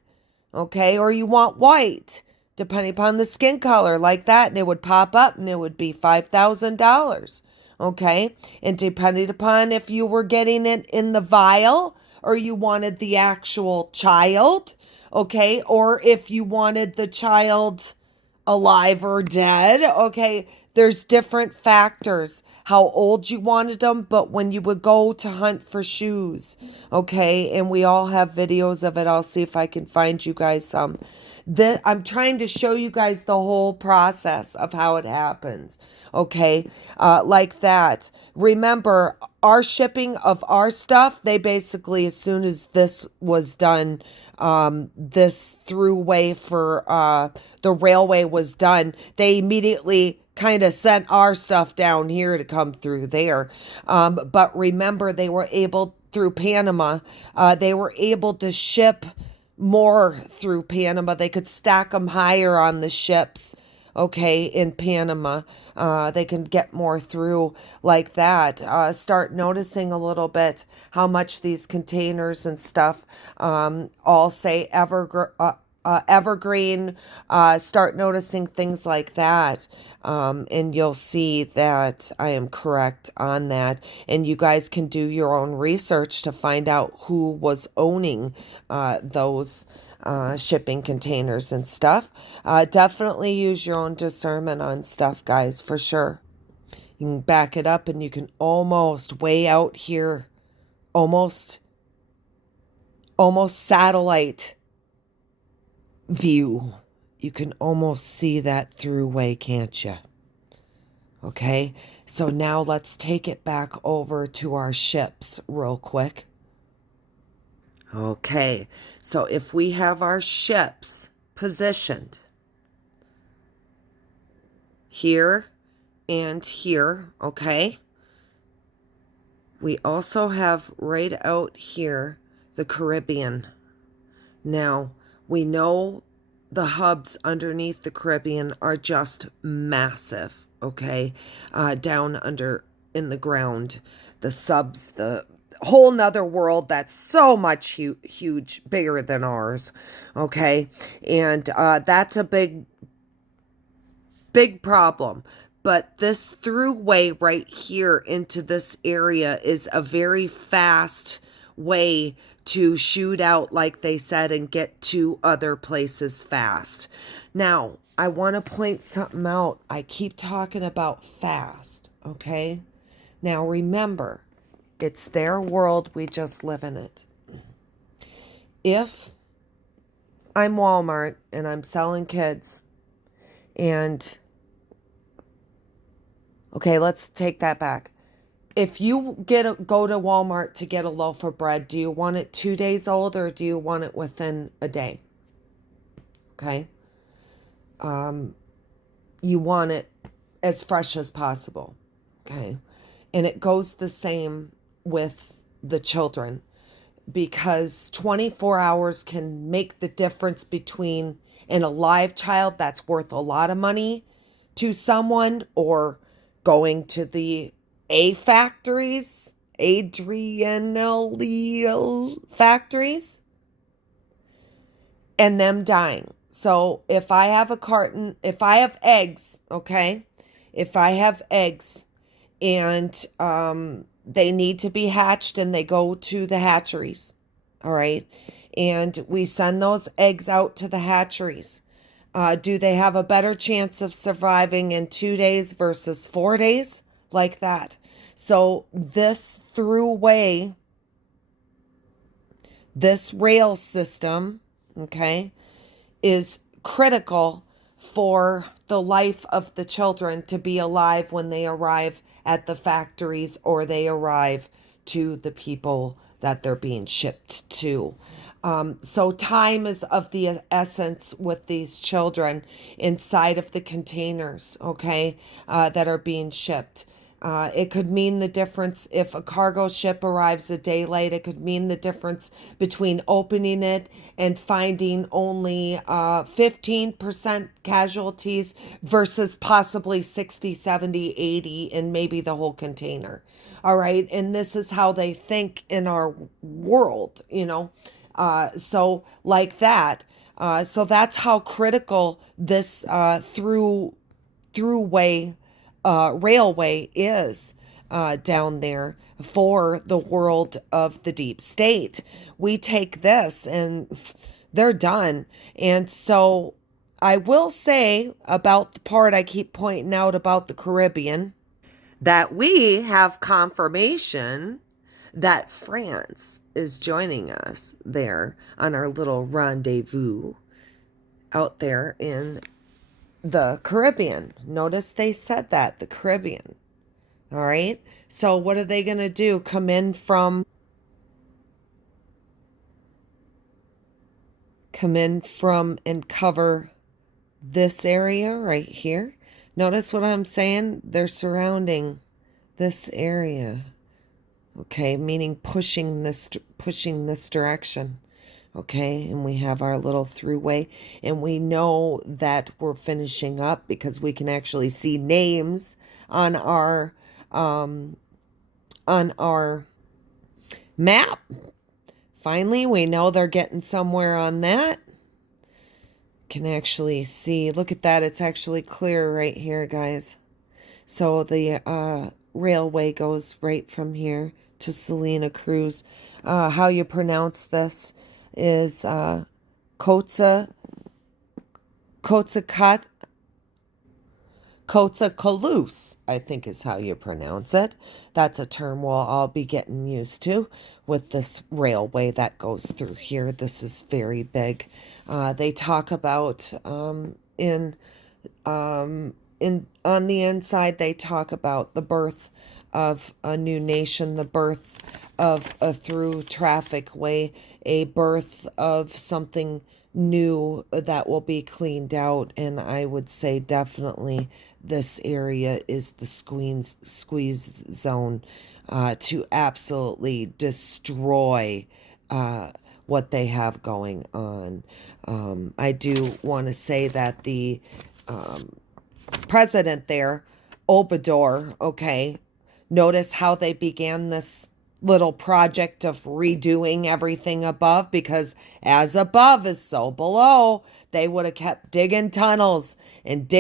okay, or you want white, depending upon the skin color, like that, and it would pop up and it would be $5,000, okay, and depending upon if you were getting it in the vial or you wanted the actual child, okay, or if you wanted the child alive or dead. Okay, there's different factors, how old you wanted them, but when you would go to hunt for shoes, okay, and we all have videos of it. I'll see if I can find you guys some. I'm trying to show you guys the whole process of how it happens, okay, like that. Remember, our shipping of our stuff, they basically, as soon as this was done, this throughway for the railway was done, they immediately kind of sent our stuff down here to come through there. But remember, they were able, through Panama, they were able to ship more through Panama. They could stack them higher on the ships, okay, in Panama. They can get more through like that. Start noticing a little bit how much these containers and stuff all say evergreen. Start noticing things like that. And you'll see that I am correct on that. And you guys can do your own research to find out who was owning those shipping containers and stuff. Definitely use your own discernment on stuff, guys, for sure. You can back it up and you can almost way out here, almost satellite view. You can almost see that throughway, can't you? Okay, so now let's take it back over to our ships real quick. Okay, so if we have our ships positioned here and here, okay, we also have right out here the Caribbean. Now, we know the hubs underneath the Caribbean are just massive, okay, down under in the ground, the subs, the whole nother world that's so much huge, bigger than ours, okay, and that's a big problem. But this throughway right here into this area is a very fast way to shoot out, like they said, and get to other places fast. Now, I want to point something out. I keep talking about fast, okay? Now, remember, it's their world. We just live in it. If I'm Walmart and I'm selling kids and okay, let's take that back. If you go to Walmart to get a loaf of bread, do you want it 2 days old or do you want it within a day? Okay. You want it as fresh as possible. Okay. And it goes the same with the children, because 24 hours can make the difference between an alive child that's worth a lot of money to someone, or going to the factories, Adrianal factories, and them dying. So if I have a carton, if I have eggs, okay, if I have eggs and they need to be hatched and they go to the hatcheries, all right, and we send those eggs out to the hatcheries. Do they have a better chance of surviving in 2 days versus 4 days? Like that. So this throughway, this rail system, okay, is critical for the life of the children to be alive when they arrive at the factories or they arrive to the people that they're being shipped to. So time is of the essence with these children inside of the containers, okay, that are being shipped. It could mean the difference if a cargo ship arrives a day late. It could mean the difference between opening it and finding only 15% casualties versus possibly 60, 70, 80 in maybe the whole container. All right. And this is how they think in our world, you know. So, like that. So, that's how critical this throughway railway is down there for the world of the deep state. We take this and they're done. And so I will say about the part I keep pointing out about the Caribbean that we have confirmation that France is joining us there on our little rendezvous out there in the Caribbean. Notice they said that, the Caribbean. All right. So what are they going to do? Come in from and cover this area right here. Notice what I'm saying? They're surrounding this area. Okay, meaning pushing this direction. Okay, and we have our little throughway, and we know that we're finishing up because we can actually see names on um our map. Finally, we know they're getting somewhere on that. Can actually see, look at that, it's actually clear right here, guys. So the railway goes right from here to Salina Cruz. How you pronounce this is Kotsa Kotsakat Kotsakalus, I think is how you pronounce it. That's a term we'll all be getting used to with this railway that goes through here. This is very big. They talk about in on the inside they talk about the birth of a new nation, the birth of a through traffic way, a birth of something new that will be cleaned out. And I would say definitely this area is the squeeze zone to absolutely destroy what they have going on. I do want to say that the president there, Obrador, okay, notice how they began this little project of redoing everything above, because as above is so below. They would have kept digging tunnels, and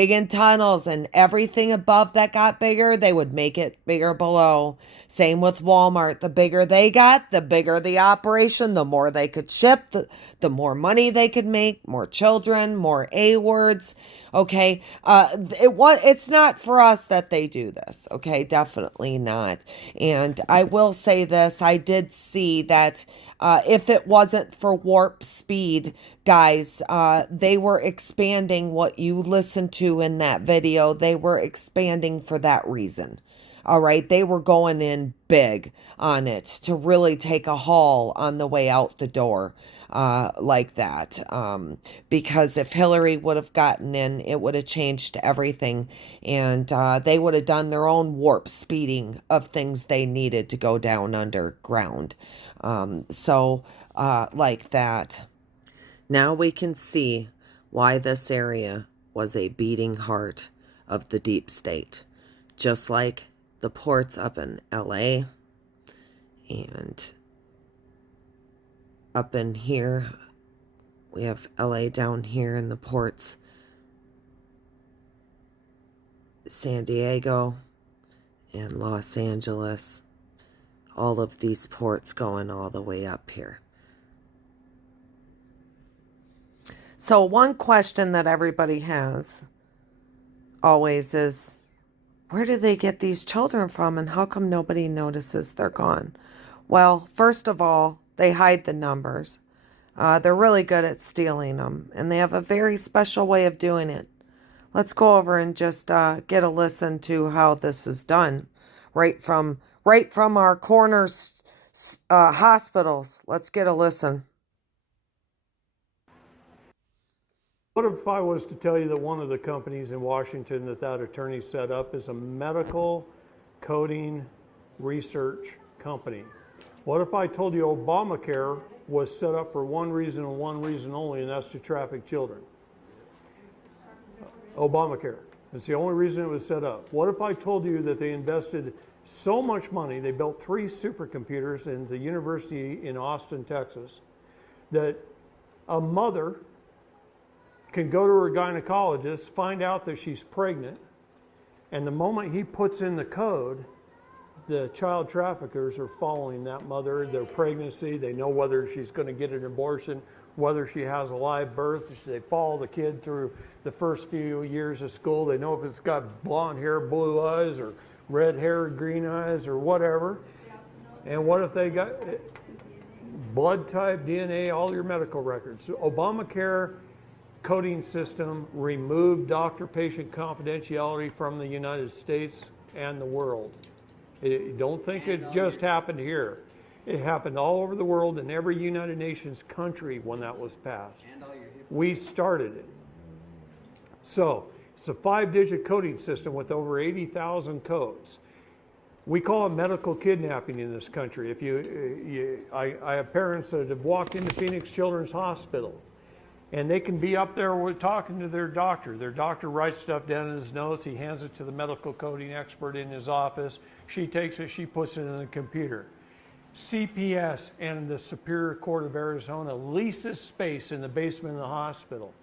everything above that got bigger, they would make it bigger below. Same with Walmart. The bigger they got, the bigger the operation, the more they could ship, the more money they could make, more children, more A words. Okay. It's not for us that they do this. Okay. Definitely not. And I will say this, I did see that if it wasn't for warp speed, guys, they were expanding what you listened to in that video. They were expanding for that reason. All right. They were going in big on it to really take a haul on the way out the door. Like that. Because if Hillary would have gotten in, it would have changed everything. And they would have done their own warp speeding of things they needed to go down underground. Like that. Now we can see why this area was a beating heart of the deep state. Just like the ports up in LA and up in here We have LA down here in the ports, San Diego and Los Angeles. All of these ports going all the way up here. So one question that everybody has always is, where do they get these children from and how come nobody notices they're gone? Well, first of all, they hide the numbers. They're really good at stealing them, and they have a very special way of doing it. Let's go over and just get a listen to how this is done, right from our corners hospitals. Let's get a listen. What if I was to tell you that one of the companies in Washington that attorney set up is a medical coding research company? What if I told you Obamacare was set up for one reason and one reason only, and that's to traffic children? Obamacare. It's the only reason it was set up. What if I told you that they invested so much money, they built 3 supercomputers in the university in Austin, Texas, that a mother can go to her gynecologist, find out that she's pregnant, and the moment he puts in the code, the child traffickers are following that mother, their pregnancy. They know whether she's going to get an abortion, whether she has a live birth. They follow the kid through the first few years of school. They know if it's got blonde hair, blue eyes, or red hair, green eyes, or whatever. And what if they got blood type, DNA, all your medical records? So Obamacare coding system removed doctor-patient confidentiality from the United States and the world. Don't think it just happened here. It happened all over the world in every United Nations country when that was passed. We started it. So it's a 5-digit coding system with over 80,000 codes. We call it medical kidnapping in this country. I have parents that have walked into Phoenix Children's Hospital, and they can be up there talking to their doctor. Their doctor writes stuff down in his notes. He hands it to the medical coding expert in his office. She takes it, she puts it in the computer. CPS and the Superior Court of Arizona leases space in the basement of the hospital.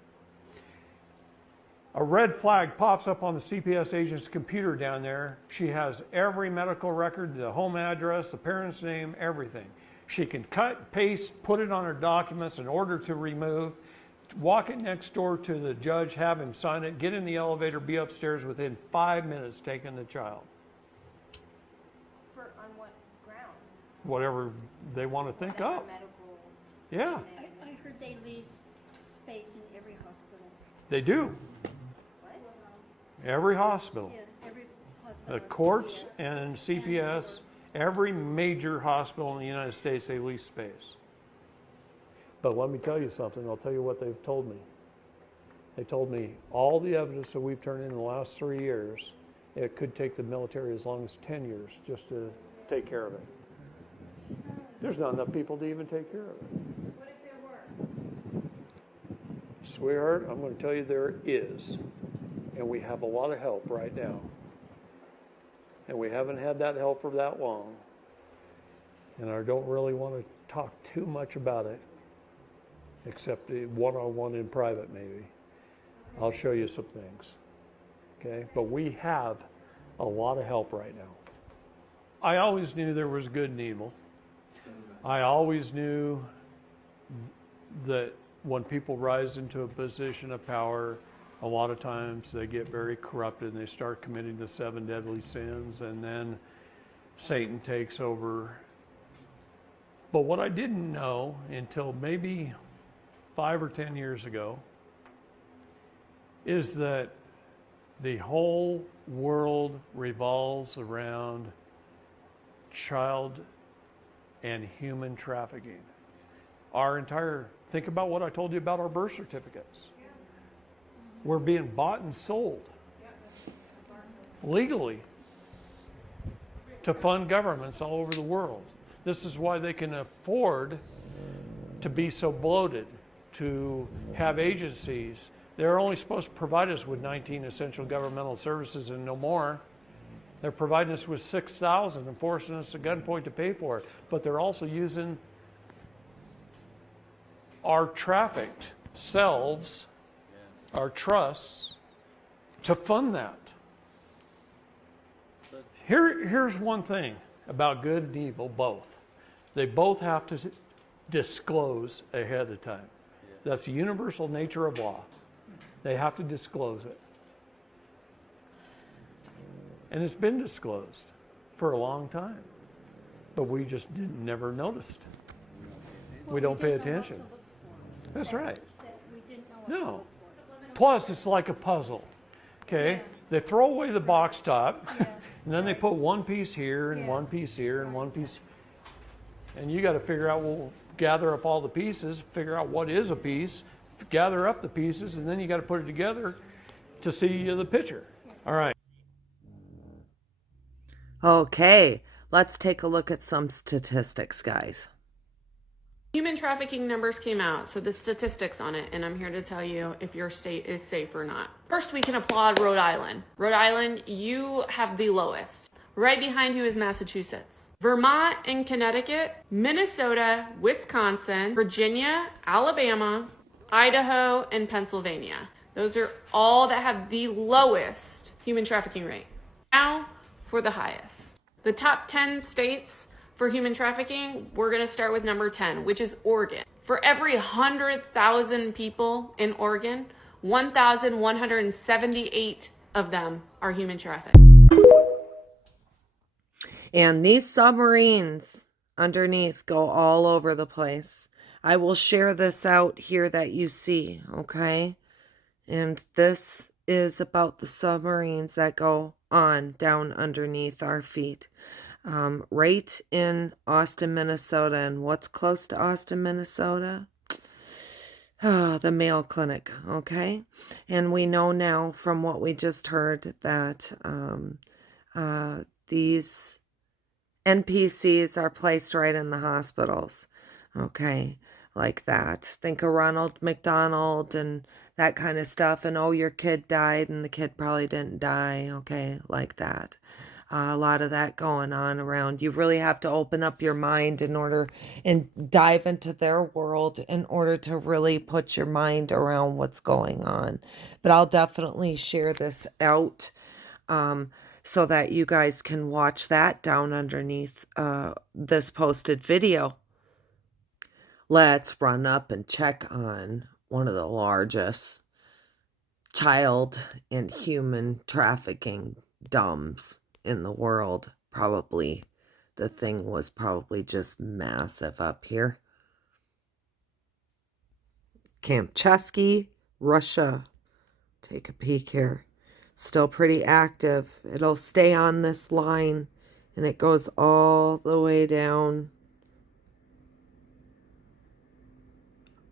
A red flag pops up on the CPS agent's computer down there. She has every medical record, the home address, the parent's name, everything. She can cut, paste, put it on her documents, an order to remove, walk it next door to the judge, have him sign it, get in the elevator, be upstairs within 5 minutes taking the child. On what ground? Whatever they want to think Whatever up. medical. Yeah, I heard they lease space in every hospital. they do. What? Every hospital. Yeah, every hospital. The has courts CPS. and CPS, every major hospital in the United States, they lease space. But let me tell you something. I'll tell you what they've told me. They told me all the evidence that we've turned in the last 3 years, it could take the military as long as 10 years just to take care of it. There's not enough people to even take care of it. What if there were? Sweetheart, I'm going to tell you there is. And we have a lot of help right now. And we haven't had that help for that long. And I don't really want to talk too much about it, except one-on-one in private maybe. I'll show you some things. Okay? But we have a lot of help right now. I always knew there was good and evil. I always knew that when people rise into a position of power, a lot of times they get very corrupted and they start committing the 7 deadly sins, and then Satan takes over. But what I didn't know until maybe 5 or 10 years ago is that the whole world revolves around child and human trafficking. Think about what I told you about our birth certificates. We're being bought and sold legally to fund governments all over the world. This is why they can afford to be so bloated, to have agencies. They're only supposed to provide us with 19 essential governmental services and no more. They're providing us with 6,000 and forcing us at gunpoint to pay for it. But they're also using our trafficked ourselves, our trusts, to fund that. Here's one thing about good and evil, both. They both have to disclose ahead of time. That's the universal nature of law. They have to disclose it. And it's been disclosed for a long time. But we just never noticed. We don't pay attention. That's right. We didn't know what to No. look for. Plus, it's like a puzzle. Okay? Yeah. They throw away the box top, Yeah. and then they put one piece here, and Yeah. one piece here, and one piece. And you got to figure out, well, gather up all the pieces, figure out what is a piece, gather up the pieces, and then you got to put it together to see the picture. All right. Okay, let's take a look at some statistics, guys. Human trafficking numbers came out, so the statistics on it, and I'm here to tell you if your state is safe or not. First, we can applaud Rhode Island. Rhode Island, you have the lowest. Right behind you is Massachusetts. Vermont and Connecticut, Minnesota, Wisconsin, Virginia, Alabama, Idaho, and Pennsylvania. Those are all that have the lowest human trafficking rate. Now for the highest. The top 10 states for human trafficking, we're going to start with number 10, which is Oregon. For every 100,000 people in Oregon, 1,178 of them are human trafficked. And these submarines underneath go all over the place. I will share this out here that you see, okay? And this is about the submarines that go on down underneath our feet. Right in Austin, Minnesota. And what's close to Austin, Minnesota? The Mayo Clinic, okay? And we know now from what we just heard that these NPCs are placed right in the hospitals, okay? Like that. Think of Ronald McDonald and that kind of stuff. And oh, your kid died and the kid probably didn't die, okay? Like that. A lot of that going on around. You really have to open up your mind and dive into their world in order to really put your mind around what's going on. But I'll definitely share this out so that you guys can watch that down underneath this posted video. Let's run up and check on one of the largest child and human trafficking dumps in the world. Probably the thing was probably just massive up here. Camp Chesky, Russia. Take a peek here. It's still pretty active. It'll stay on this line and it goes all the way down.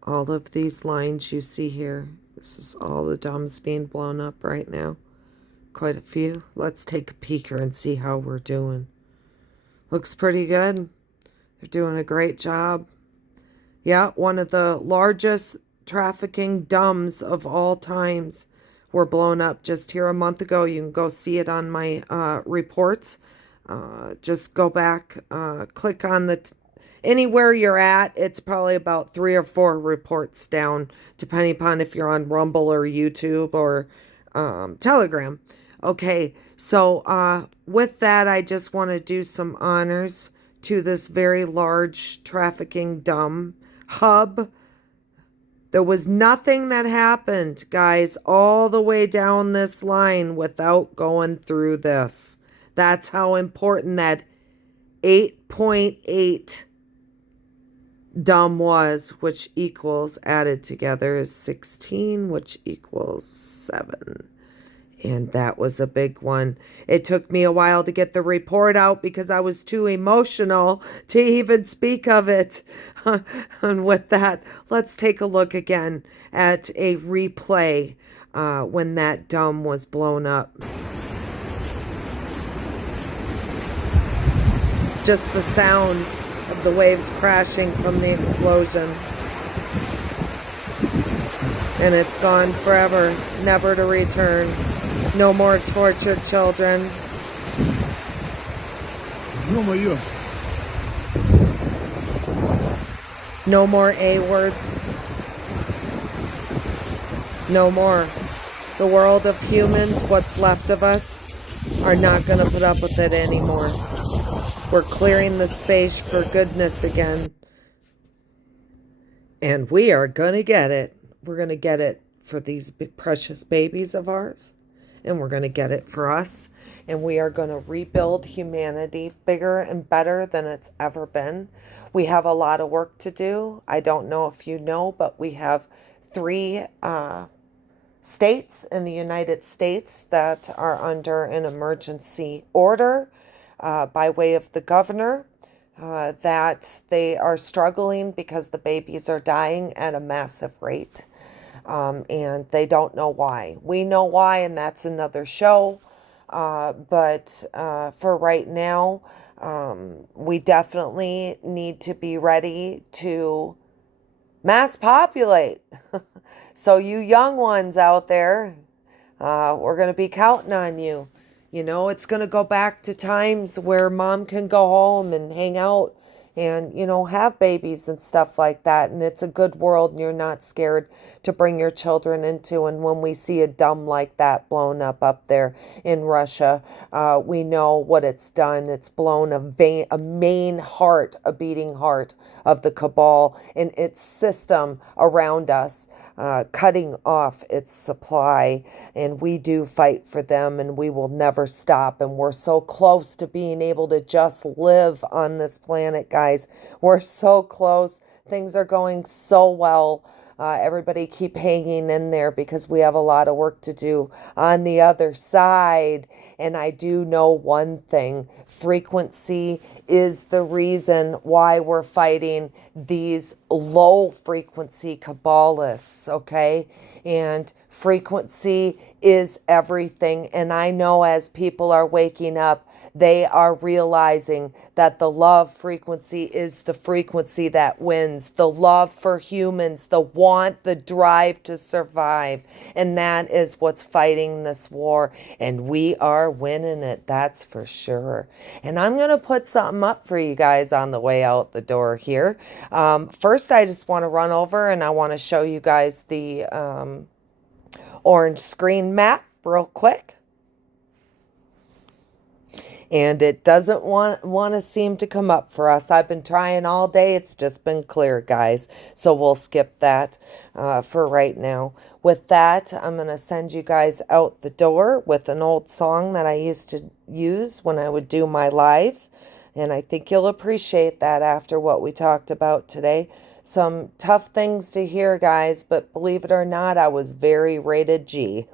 All of these lines you see here. This is all the dumps being blown up right now. Quite a few. Let's take a peek here and see how we're doing. Looks pretty good. They're doing a great job. Yeah, one of the largest trafficking dumps of all times were blown up just here a month ago. You can go see it on my reports. Just go back, click on the anywhere you're at. It's probably about 3 or 4 reports down, depending upon if you're on Rumble or YouTube or Telegram. Okay, so with that, I just want to do some honors to this very large trafficking dump hub. There was nothing that happened, guys, all the way down this line without going through this. That's how important that 8.8 dumb was, which equals, added together is 16, which equals 7. And that was a big one. It took me a while to get the report out because I was too emotional to even speak of it. And with that, let's take a look again at a replay when that dome was blown up. Just the sound of the waves crashing from the explosion. And it's gone forever, never to return. No more tortured children. No more A words. No more. The world of humans, what's left of us, are not going to put up with it anymore. We're clearing the space for goodness again. And we are going to get it. We're going to get it for these precious babies of ours. And we're going to get it for us. And we are going to rebuild humanity bigger and better than it's ever been. We have a lot of work to do. I don't know if you know, but we have 3 states in the United States that are under an emergency order by way of the governor. That they are struggling because the babies are dying at a massive rate. And they don't know why. We know why, and that's another show. But for right now, we definitely need to be ready to mass populate. So, you young ones out there, we're going to be counting on you. You know, it's going to go back to times where mom can go home and hang out and, have babies and stuff like that. And it's a good world and you're not scared to bring your children into. And when we see a dumb like that blown up there in Russia, we know what it's done. It's blown a main heart, a beating heart of the cabal and its system around us. Cutting off its supply, and we do fight for them, and we will never stop. And we're so close to being able to just live on this planet, guys. We're so close. Things are going so well. Everybody keep hanging in there because we have a lot of work to do on the other side. And I do know one thing: frequency is the reason why we're fighting these low frequency Kabbalists, okay? And frequency is everything. And I know as people are waking up, they are realizing that the love frequency is the frequency that wins. The love for humans, the want, the drive to survive. And that is what's fighting this war. And we are winning it, that's for sure. And I'm going to put something up for you guys on the way out the door here. First, I just want to run over and I want to show you guys the orange screen map real quick. And it doesn't want to seem to come up for us. I've been trying all day. It's just been clear, guys. So we'll skip that for right now. With that, I'm going to send you guys out the door with an old song that I used to use when I would do my lives. And I think you'll appreciate that after what we talked about today. Some tough things to hear, guys, but believe it or not, I was very rated G.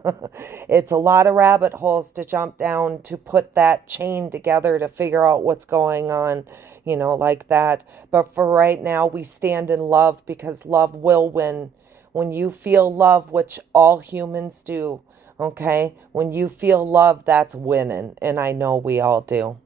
It's a lot of rabbit holes to jump down to put that chain together to figure out what's going on, like that. But for right now, we stand in love because love will win. When you feel love, which all humans do, okay? When you feel love, that's winning, and I know we all do.